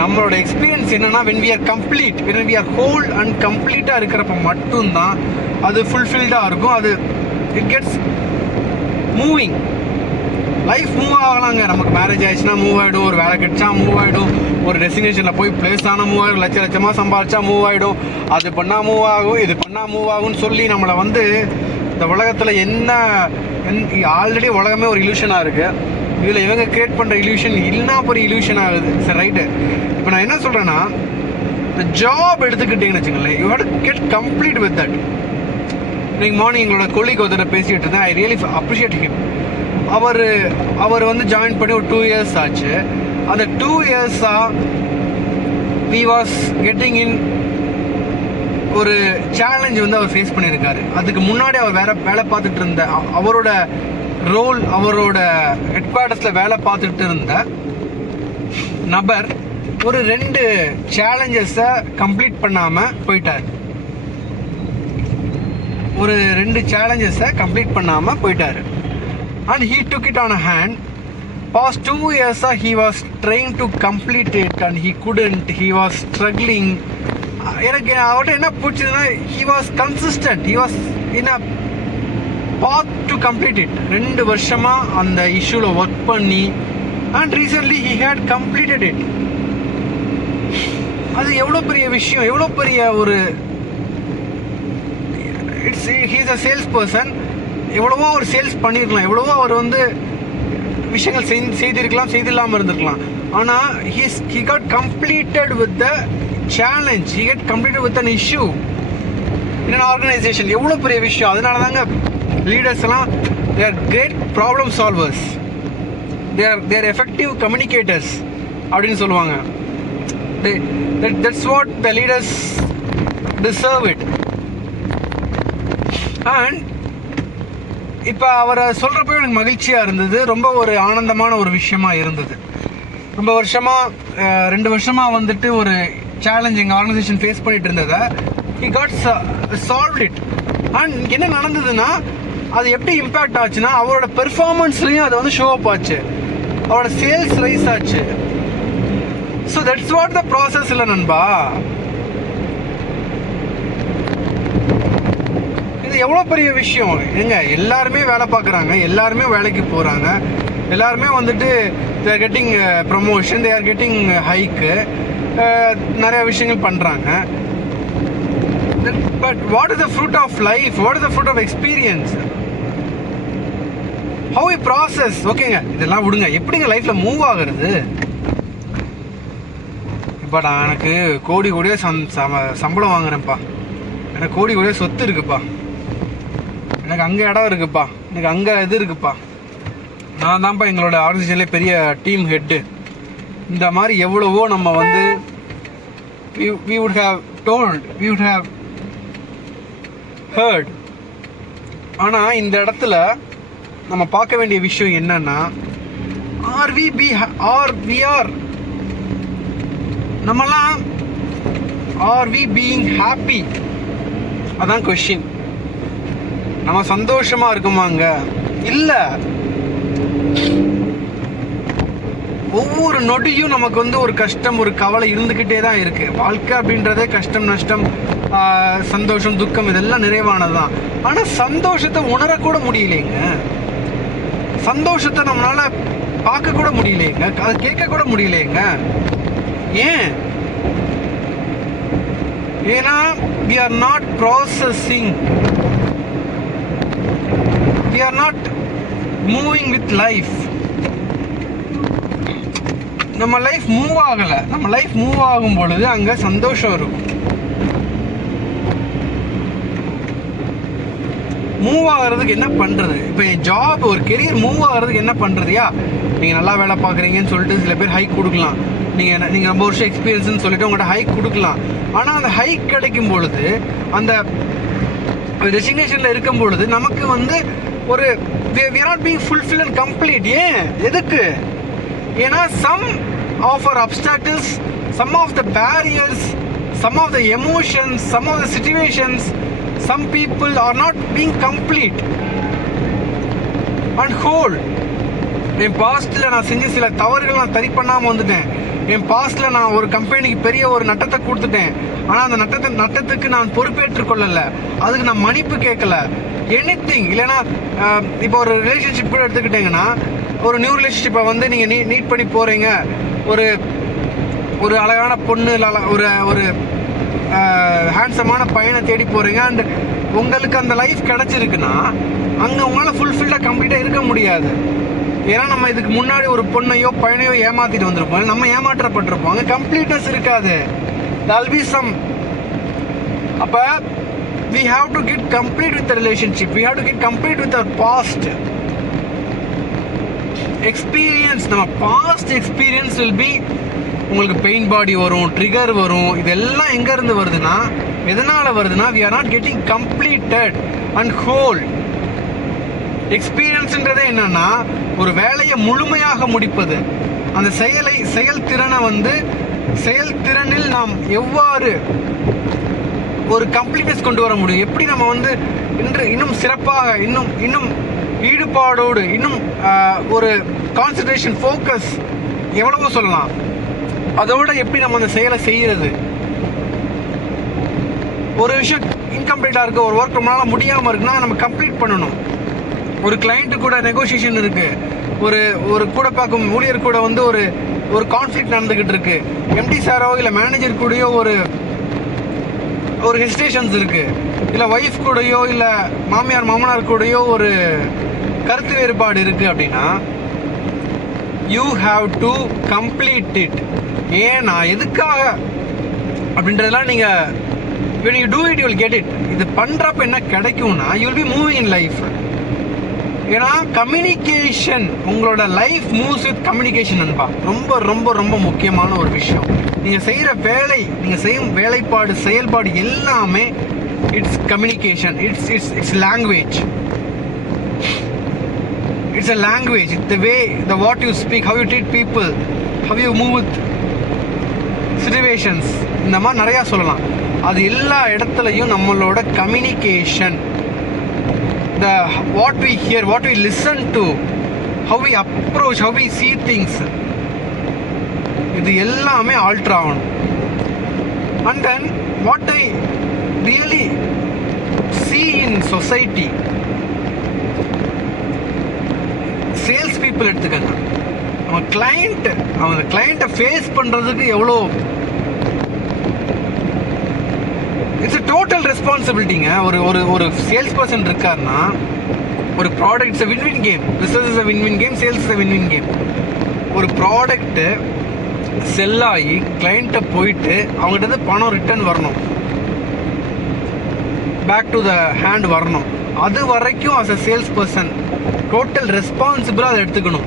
நம்மளோட எக்ஸ்பீரியன்ஸ் என்னென்னா, when we are complete, when we are whole and கம்ப்ளீட்டாக இருக்கிறப்ப மட்டும்தான் அது ஃபுல்ஃபில்டாக இருக்கும். அது it gets moving. Life move ஆகலாங்க. நமக்கு மேரேஜ் ஆயிடுச்சுன்னா மூவ் ஆகிடும், ஒரு வேலை கிடைச்சா மூவ் ஆகிடும், ஒரு டெஸ்டினேஷனில் போய் பிளேஸ் ஆனால் மூவ் ஆகிடும், லட்சமாக சம்பாதிச்சா மூவ் ஆகிடும், அது பண்ணால் மூவ் ஆகும், இது பண்ணால் மூவ் ஆகும்னு சொல்லி நம்மளை வந்து இந்த உலகத்தில் என்ன ஆல்ரெடி உலகமே ஒரு இல்யூஷனாக இருக்குது, இதில் இவங்க கிரியேட் பண்ணுற இல்யூஷன் இல்லைனா ஒரு இல்யூஷன் ஆகுது. சரி, ரைட்டு. இப்போ நான் என்ன சொல்கிறேன்னா, இந்த ஜாப் எடுத்துக்கிட்டீங்கன்னு வச்சுங்களேன், you have to get complete with that. இன்னைக்கு மார்னிங் எங்களோட கொலீக் ஒருத்தர் பேசிகிட்டு இருந்தேன். I really appreciate him. அவர் வந்து ஜாயின் பண்ணி ஒரு 2 years ஆச்சு. அந்த 2 years-ஆக he was getting in ஒரு சேலஞ்ச் வந்து அவர் ஃபேஸ் பண்ணியிருக்காரு. அதுக்கு முன்னாடி அவர் வேலை பார்த்துட்டு இருந்த அவரோட ரோல், அவரோட ஹெட் குவார்ட்டர்ஸில் வேலை பார்த்துட்டு இருந்த நபர் ஒரு 2 சேலஞ்சஸை கம்ப்ளீட் பண்ணாமல் போயிட்டார். ஒரு 2 சேலஞ்சஸை கம்ப்ளீட் பண்ணாமல் போயிட்டார். and he took it on a hand. Past 2 years he was trying to complete it and he couldn't. He was struggling. எனக்கு அவர்கிட்ட என்ன பிடிச்சதுன்னா, he was consistent, he was in a path to complete it. 2 வருஷமாக அந்த இஷ்யூவில் work பண்ணி and recently he had completed it. அது எவ்வளோ பெரிய விஷயம், எவ்வளோ பெரிய ஒரு he is a sales person. எவ்வளவோ ஒரு சேல்ஸ் பண்ணியிருக்கலாம், எவ்வளவோ அவர் வந்து விஷயங்கள் செய்திருக்கலாம், செய்தில்லாமல் இருந்திருக்கலாம். ஆனால் he got completed with the challenge, he got completed with an issue in an organization. எவ்வளோ பெரிய விஷயம். அதனால தாங்க லீடர்ஸ் எல்லாம் they are great problem solvers, they are effective communicators அப்படின்னு சொல்லுவாங்க. that's what the leaders deserve it. and இப்போ அவரை சொல்கிறப்போ எனக்கு மகிழ்ச்சியாக இருந்தது, ரொம்ப ஒரு ஆனந்தமான ஒரு விஷயமா இருந்தது. ரொம்ப வருஷமாக 2 வருஷமாக வந்துட்டு ஒரு சேலஞ்ச் எங்கள் ஆர்கனைசேஷன் ஃபேஸ் பண்ணிட்டு இருந்ததை he got solved it. And என்ன நடந்ததுன்னா, அது எப்படி இம்பேக்ட் ஆச்சுன்னா, அவரோட பெர்ஃபார்மன்ஸ்லையும் அது வந்து ஷோ அப் ஆச்சு, அவரோட சேல்ஸ் ரைஸ் ஆச்சு. So that's what the process இல்லை நண்பா. இது எவ்வளோ பெரிய விஷயம் ஏங்க. எல்லாருமே வேலை பார்க்குறாங்க, எல்லாருமே வேலைக்கு போகிறாங்க, எல்லாருமே வந்துட்டு they are getting promotion, they are getting hike, நிறைய விஷயங்கள் பண்ணுறாங்க. But what is the fruit of life? What is the fruit of experience? How you process? ஓகேங்க, இதெல்லாம் விடுங்க. எப்படிங்க லைஃப்பில் மூவ் ஆகுறது? இப்போ நான் எனக்கு கோடி கோடியாக சம்பளம் வாங்குறேன்ப்பா, எனக்கு கோடி கோடியாக சொத்து இருக்குப்பா, எனக்கு அங்கே இடம் இருக்குப்பா, எனக்கு அங்கே இது இருக்குப்பா, நான் தான்ப்பா எங்களோட ஆர்கனைசேஷன்லேயே பெரிய டீம் ஹெட்டு. இந்த மாதிரி எவ்வளவோ நம்ம வந்து we would have told, we would have heard. ஆனால் இந்த இடத்துல நம்ம பார்க்க வேண்டிய விஷயம் என்னன்னா, நம்மலாம் ஆர் வி பீயிங் ஹாப்பி? அதான் கொஸ்டின். நம்ம சந்தோஷமா இருக்குமாங்க? இல்லை. ஒவ்வொரு நொடியும் நமக்கு வந்து ஒரு கஷ்டம், ஒரு கவலை இருந்துக்கிட்டே தான் இருக்கு. வாழ்க்கை அப்படின்றதே கஷ்டம், நஷ்டம், சந்தோஷம், துக்கம், இதெல்லாம் நிறைவானதுதான். ஆனால் சந்தோஷத்தை உணரக்கூட முடியலைங்க. சந்தோஷத்தை நம்மளால பார்க்க கூட முடியலைங்க, அதை கேட்க கூட முடியலைங்க. ஏன்? ஏன்னா we are not processing, we are not moving with life. நம்ம லைஃப் மூவ் ஆகல. நம்ம லைஃப் மூவ் ஆகும் பொழுது அங்க சந்தோஷம் இருக்கும். மூவ் ஆகிறதுக்கு என்ன பண்றது? இப்போ ஜாப், ஒரு கெரியர் மூவ் ஆகிறதுக்கு என்ன பண்றதுயா? நீங்க நல்லா வேலை பார்க்குறீங்கன்னு சொல்லிட்டு சில பேர் ஹைக் கொடுக்கலாம். நீங்கள் ரொம்ப வருஷம் எக்ஸ்பீரியன்ஸ்னு சொல்லிட்டு உங்கள்கிட்ட ஹைக் கொடுக்கலாம். ஆனால் அந்த ஹைக் கிடைக்கும் பொழுது, அந்த டெஸ்டினேஷனில் இருக்கும் பொழுது நமக்கு வந்து ஒரு we are not being fulfilled and complete. ஏன்? எதுக்கு? ஏன்னா some of our obstacles, some of the barriers, some of the emotions, some of the situations, some people are not being complete and whole. என் பாஸ்ட்டில் நான் செஞ்ச சில தவறுகள் நான் சரி பண்ணாமல் வந்துட்டேன். என் பாஸ்ட்டில் நான் ஒரு கம்பெனிக்கு பெரிய ஒரு நட்டத்தை கொடுத்துட்டேன். ஆனால் அந்த நட்டத்துக்கு நான் பொறுப்பேற்றுக் கொள்ளலை, அதுக்கு நான் மன்னிப்பு கேட்கல. எனிதிங். இல்லைன்னா இப்போ ஒரு ரிலேஷன்ஷிப் கூட எடுத்துக்கிட்டிங்கன்னா, ஒரு நியூ ரிலேஷன்ஷிப்பை வந்து நீங்கள் நீட் பண்ணி போகிறீங்க. ஒரு அழகான பொண்ணு, ஒரு ஒரு ஹேண்ட்ஸமான பையனை தேடி போகிறீங்க. அண்ட் உங்களுக்கு அந்த லைஃப் கிடச்சிருக்குன்னா அங்கே உங்களால் ஃபுல்ஃபில்டாக கம்ப்ளீட்டாக இருக்க முடியாது. ஏன்னா நம்ம இதுக்கு முன்னாடி ஒரு பொண்ணையோ பையனையோ ஏமாற்றிட்டு வந்திருப்போம், நம்ம ஏமாற்றப்பட்டிருப்போம். அங்கே கம்ப்ளீட்னஸ் இருக்காது. there'll be some. அப்போ we have to get complete with the relationship, we have to get complete with our past experience. நம்ம past experience will be, உங்களுக்கு பெயின் பாடி வரும், ட்ரிகர் வரும். இதெல்லாம் எங்கேருந்து வருதுன்னா, எதனால் வருதுன்னா, we are not getting completed and whole. எக்ஸ்பீரியன்ஸுன்றதே என்னன்னா, ஒரு வேலையை முழுமையாக முடிப்பது. அந்த செயல்திறனை வந்து, செயல்திறனில் நாம் எவ்வாறு ஒரு கம்ப்ளீட்னஸ் கொண்டு வர முடியும், எப்படி நம்ம வந்து இன்னும் சிறப்பாக, இன்னும் ஈடுபாடோடு, இன்னும் ஒரு கான்சன்ட்ரேஷன், ஃபோக்கஸ், எவ்வளவோ சொல்லலாம், அதோட எப்படி நம்ம அந்த செயலை செய்கிறது. ஒரு விஷயம் இன்கம்ப்ளீட்டாக இருக்குது, ஒரு ஒர்க் நம்மளால் முடியாமல் இருக்குன்னா நம்ம கம்ப்ளீட் பண்ணணும். ஒரு கிளைண்ட்டு கூட நெகோசியேஷன் இருக்குது, ஒரு கூட பார்க்கும் ஊழியர் கூட வந்து ஒரு கான்ஃப்ளிக்ட் நடந்துக்கிட்டு இருக்கு, எம்டி சாரோ இல்லை மேனேஜர் கூடயோ ஒரு ஹெசிடேஷன்ஸ் இருக்குது, இல்லை ஒய்ஃப் கூடயோ இல்லை மாமனார் கூடயோ ஒரு கருத்து வேறுபாடு இருக்குது அப்படின்னா, you have to complete it. ஏன்னா எதுக்காக அப்படின்றதெல்லாம் நீங்கள் when you do it you will get it. இது பண்ணுறப்ப என்ன கிடைக்கும்னா, you will be moving in life. ஏன்னா கம்யூனிகேஷன், உங்களோட லைஃப் மூவ்ஸ் வித் கம்யூனிகேஷன் அன்பா. ரொம்ப ரொம்ப ரொம்ப முக்கியமான ஒரு விஷயம். நீங்கள் செய்கிற வேலை, நீங்கள் செய்யும் வேலைப்பாடு, செயல்பாடு எல்லாமே it's communication. It's language. It's a language. The way, the what you speak, how you treat people, how you move with situations, இந்த மாதிரி நிறையா சொல்லலாம். அது எல்லா இடத்துலையும் நம்மளோட communication, the what we hear, what we listen to, how we approach, how we see things, இது எல்லாமே ஆல்டர் ஆகணும். And then what I really see in society. Sales people எடுத்துக்கங்க, அவன் கிளைண்ட்டை ஃபேஸ் பண்ணுறதுக்கு எவ்வளோ, இட்ஸ் a டோட்டல் ரெஸ்பான்சிபிலிட்டிங்க. ஒரு sales person இருக்காருன்னா, ஒரு product it's a win-win game, business is a win-win game, sales is a win-win game. ஒரு product செல் ஆகி கிளைண்ட்டை போயிட்டு அவங்ககிட்ட பணம் ரிட்டர்ன் வரணும், பேக் டு த ஹேண்ட் வரணும். அது வரைக்கும் as a sales person total ரெஸ்பான்சிபிளாக அதை எடுத்துக்கணும்.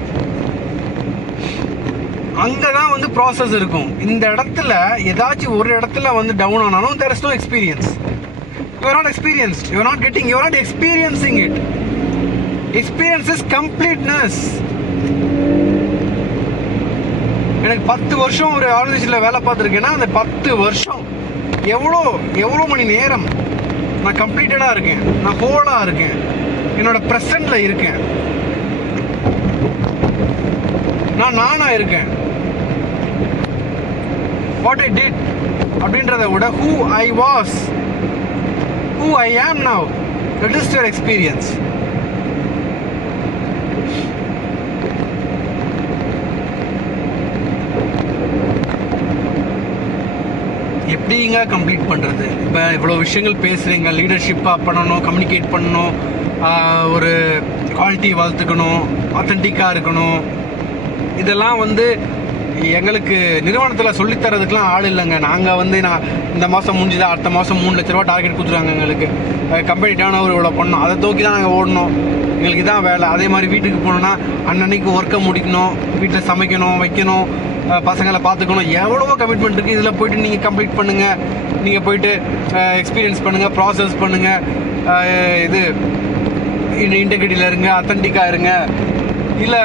அங்கே தான் வந்து ப்ராசஸ் இருக்கும். இந்த இடத்துல ஏதாச்சும் ஒரு இடத்துல வந்து டவுன் ஆனாலும் there is no experience. You are not experienced. You are not getting. You are not experiencing it. Experience is completeness. எனக்கு 10 வருஷம் ஒரு ஆர்கனைசேஷனில் வேலை பார்த்துருக்கேன்னா அந்த 10 வருஷம் எவ்வளோ மணி நேரம் நான் கம்ப்ளீட்டடாக இருக்கேன், நான் ஹோலாக இருக்கேன், என்னோட ப்ரெசண்டில் இருக்கேன், நானாக இருக்கேன். வாட் ஐ டிட் அப்படின்றத விட who I was, who I am now, that is your experience. எப்படிங்க கம்ப்ளீட் பண்ணுறது? இப்போ இவ்வளோ விஷயங்கள் பேசுகிறீங்க, லீடர்ஷிப்பாக பண்ணணும், கம்யூனிகேட் பண்ணணும், ஒரு குவாலிட்டி வளர்த்துக்கணும், ஆத்தென்டிக்காக இருக்கணும். இதெல்லாம் வந்து எங்களுக்கு நிறுவனத்தில் சொல்லித்தரதுக்கெலாம் ஆள் இல்லைங்க. நாங்கள் வந்து நான் இந்த மாதம் முடிஞ்சுதான் அடுத்த மாதம் 3 லட்ச ரூபா டார்கெட் கொடுத்துருவாங்க எங்களுக்கு. கம்பெனி டேர்ன் ஓவர் இவ்வளோ பண்ணணும், அதை தூக்கி தான் நாங்கள் ஓடணும், எங்களுக்கு இதான் வேலை. அதே மாதிரி வீட்டுக்கு போனோன்னா அன்னன்னைக்கு ஒர்க்கை முடிக்கணும், வீட்டில் சமைக்கணும், வைக்கணும், பசங்களை பார்த்துக்கணும், எவ்வளவோ கமிட்மெண்ட் இருக்குது. இதில் போய்ட்டு நீங்கள் கம்ப்ளீட் பண்ணுங்கள், நீங்கள் போய்ட்டு எக்ஸ்பீரியன்ஸ் பண்ணுங்கள், ப்ராசஸ் பண்ணுங்கள், இது இன்டெகிரிட்டியில் இருங்க, அத்தன்டிக்காக இருங்க. இல்லை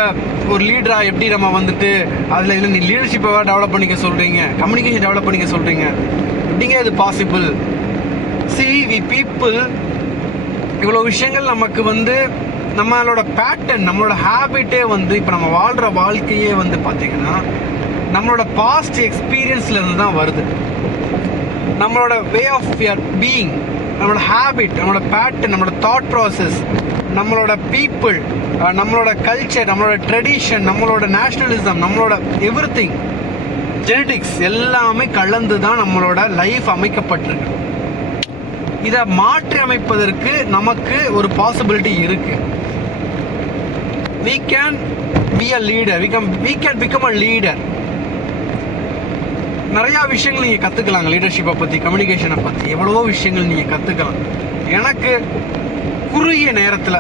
ஒரு லீடராக எப்படி நம்ம வந்துட்டு அதில் இல்லை நீ லீடர்ஷிப்பை டெவலப் பண்ணிக்க சொல்கிறீங்க, கம்யூனிகேஷன் டெவலப் பண்ணிக்க சொல்கிறீங்க, எப்படிங்க இது பாசிபிள்? வி பீப்புள் இவ்வளோ விஷயங்கள் நமக்கு வந்து நம்மளோட பேட்டர்ன், நம்மளோட ஹேபிட்டே வந்து இப்போ நம்ம வாழ்கிற வாழ்க்கையே வந்து பார்த்திங்கன்னா நம்மளோட பாஸ்ட் எக்ஸ்பீரியன்ஸ்லேருந்து தான் வருது. நம்மளோட வே ஆஃப் பீயிங், நம்மளோட ஹேபிட், நம்மளோட பேட்டர்ன், நம்மளோட தாட் ப்ராசஸ், நம்மளோட பீப்புள், நம்மளோட கல்ச்சர், நம்மளோட ட்ரெடிஷன், நம்மளோட நேஷ்னலிசம், நம்மளோட எவ்ரிதிங், ஜெனட்டிக்ஸ் எல்லாமே கலந்து தான் நம்மளோட லைஃப் அமைக்கப்பட்டிருக்கு. இதை மாற்றி அமைப்பதற்கு நமக்கு ஒரு பாசிபிலிட்டி இருக்குது. we can be a leader, we can become a leader. நிறையா விஷயங்கள் நீங்கள் கற்றுக்கலாங்க, லீடர்ஷிப்பை பற்றி, கம்யூனிகேஷனை பற்றி எவ்வளவோ விஷயங்கள் நீங்கள் கற்றுக்கலாம். எனக்கு குறுகிய நேரத்தில்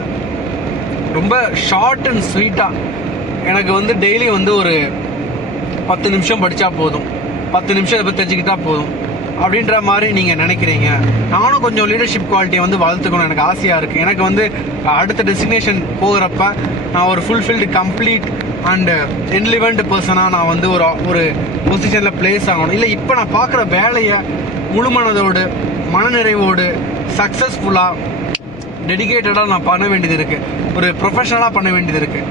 ரொம்ப ஷார்ட் அண்ட் ஸ்வீட்டாக எனக்கு வந்து டெய்லி வந்து ஒரு 10 நிமிஷம் படித்தா போதும், 10 நிமிஷம் இதை பற்றி தெரிஞ்சுக்கிட்டா போதும் அப்படின்ற மாதிரி நீங்கள் நினைக்கிறீங்க. நானும் கொஞ்சம் லீடர்ஷிப் குவாலிட்டியை வந்து வளர்த்துக்கணும், எனக்கு ஆசையாக இருக்குது. எனக்கு வந்து அடுத்த டெஸ்டினேஷன் போகிறப்ப நான் ஒரு ஃபுல்ஃபில்டு, கம்ப்ளீட் அண்டு என்லிவெண்ட் பர்சனாக நான் வந்து ஒரு பொசிஷனில் பிளேஸ் ஆகணும். இல்லை இப்போ நான் பார்க்குற வேலையை முழு மனதோடு, மனநிறைவோடு, சக்ஸஸ்ஃபுல்லாக, டெடிகேட்டடாக நான் பண்ண வேண்டியது இருக்குது, ஒரு ப்ரொஃபஷனலாக பண்ண வேண்டியது இருக்குது,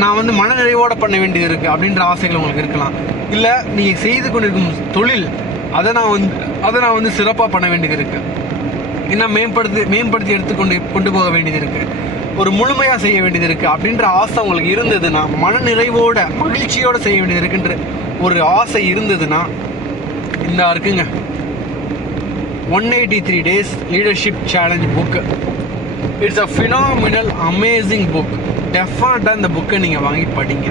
நான் வந்து மனநிறைவோடு பண்ண வேண்டியது இருக்குது அப்படின்ற ஆசைகள் உங்களுக்கு இருக்கலாம். இல்லை நீங்கள் செய்து கொண்டிருக்கும் தொழில் அதை நான் வந்து சிறப்பாக பண்ண வேண்டியது இருக்குது, இன்னும் மேம்படுத்தி கொண்டு போக வேண்டியது இருக்குது, ஒரு முழுமையாக செய்ய வேண்டியது இருக்குது அப்படின்ற ஆசை உங்களுக்கு இருந்ததுன்னா, மனநிறைவோட மகிழ்ச்சியோடு செய்ய வேண்டியது இருக்குன்ற ஒரு ஆசை இருந்ததுன்னா இந்த இருக்குங்க 183 days leadership challenge book. It's a phenomenal amazing book. டெஃபினட்டாக இந்த புக்கை நீங்கள் வாங்கி படிங்க.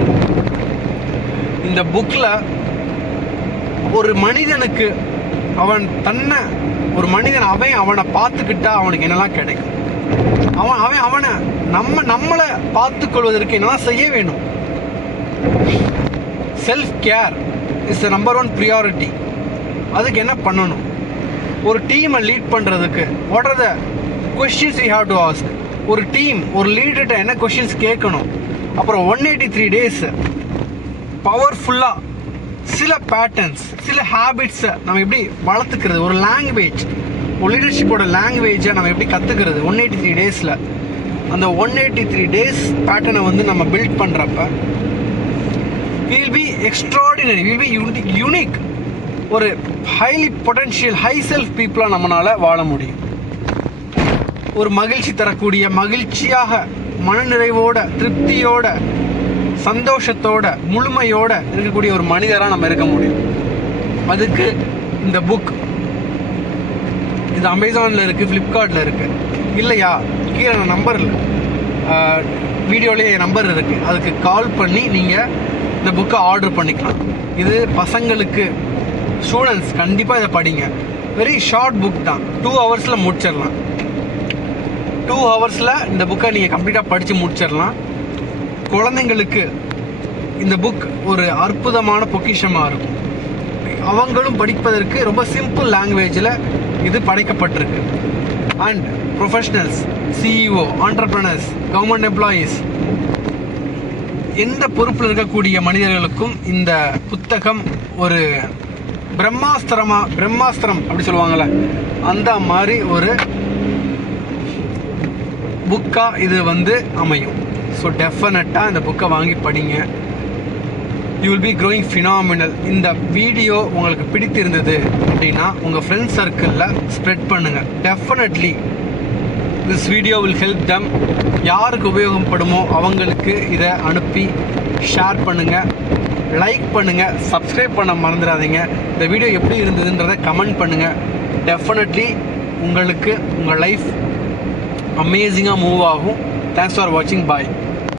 இந்த புக்கில் ஒரு மனிதனுக்கு அவனை பார்த்துக்கிட்டா அவனுக்கு என்னெல்லாம் கிடைக்கும், அவனை நம்மளை பார்த்துக்கொள்வதற்கு என்னெல்லாம் செய்ய வேணும். Self care is the number 1 priority. அதுக்கு என்ன பண்ணணும்? ஒரு டீமை லீட் பண்ணுறதுக்கு what are the questions you have to ask? ஒரு டீம், ஒரு லீடர்கிட்ட என்ன கொஸ்டின்ஸ் கேட்கணும்? அப்புறம் 183 days பவர்ஃபுல்லாக சில பேட்டர்ன்ஸ், சில ஹேபிட்ஸை நம்ம எப்படி வளர்த்துக்கிறது, ஒரு லாங்குவேஜ், ஒரு லீடர்ஷிப்போட லாங்குவேஜை நம்ம எப்படி கற்றுக்கிறது 183 days. அந்த 183 days பேட்டர்னை வந்து நம்ம பில்ட் பண்ணுறப்ப will be extraordinary, will be unique, ஒரு ஹைலி பொட்டன்ஷியல், ஹை செல்ஃப் பீப்புளாக நம்மளால் வாழ முடியும். ஒரு மகிழ்ச்சி தரக்கூடிய, மகிழ்ச்சியாக மனநிறைவோட, திருப்தியோட, சந்தோஷத்தோட, முழுமையோட இருக்கக்கூடிய ஒரு மனிதராக நம்ம இருக்க முடியும். அதுக்கு இந்த புக் இது அமேசானில் இருக்குது, ஃப்ளிப்கார்ட்டில் இருக்குது. இல்லையா, கீழே நம்பரில் வீடியோலேயே நம்பர் இருக்குது, அதுக்கு கால் பண்ணி நீங்கள் இந்த புக்கை ஆர்டர் பண்ணிக்கலாம். இது பசங்களுக்கு, ஸ்டூடெண்ட்ஸ் கண்டிப்பாக இதை படிங்க. வெரி ஷார்ட் புக் தான், 2 ஹவர்ஸில் முடிச்சிடலாம். 2 ஹவர்ஸில் இந்த புக்கை நீங்கள் கம்ப்ளீட்டாக படித்து முடிச்சிடலாம். குழந்தைங்களுக்கு இந்த புக் ஒரு அற்புதமான பொக்கிஷமாக இருக்கும். அவங்களும் படிப்பதற்கு ரொம்ப சிம்பிள் லாங்குவேஜில் இது படைக்கப்பட்டிருக்கு. And professionals, CEO, entrepreneurs, government employees, எந்த பொறுப்பில் இருக்கக்கூடிய மனிதர்களுக்கும் இந்த புத்தகம் ஒரு பிரம்மாஸ்திரம் அப்படி சொல்லுவாங்கள்ல, அந்த மாதிரி ஒரு புக்காக இது வந்து அமையும். ஸோ டெஃபினட்டாக இந்த புக்கை வாங்கி படிங்க. You will B growing phenomenal. இந்த வீடியோ உங்களுக்கு பிடித்திருந்தது அப்படின்னா உங்கள் ஃப்ரெண்ட்ஸ் சர்க்கிளில் ஸ்ப்ரெட் பண்ணுங்கள். Definitely this video will help them. யாருக்கு உபயோகப்படுமோ அவங்களுக்கு இதை அனுப்பி ஷேர் பண்ணுங்கள், லைக் பண்ணுங்கள், சப்ஸ்கிரைப் பண்ண மறந்துடாதீங்க. இந்த வீடியோ எப்படி இருந்ததுன்றதை கமெண்ட் பண்ணுங்கள். டெஃபினெட்லி உங்களுக்கு உங்கள் லைஃப் அமேசிங்காக மூவ் ஆகும். தேங்க்ஸ் ஃபார் வாட்சிங். பாய்.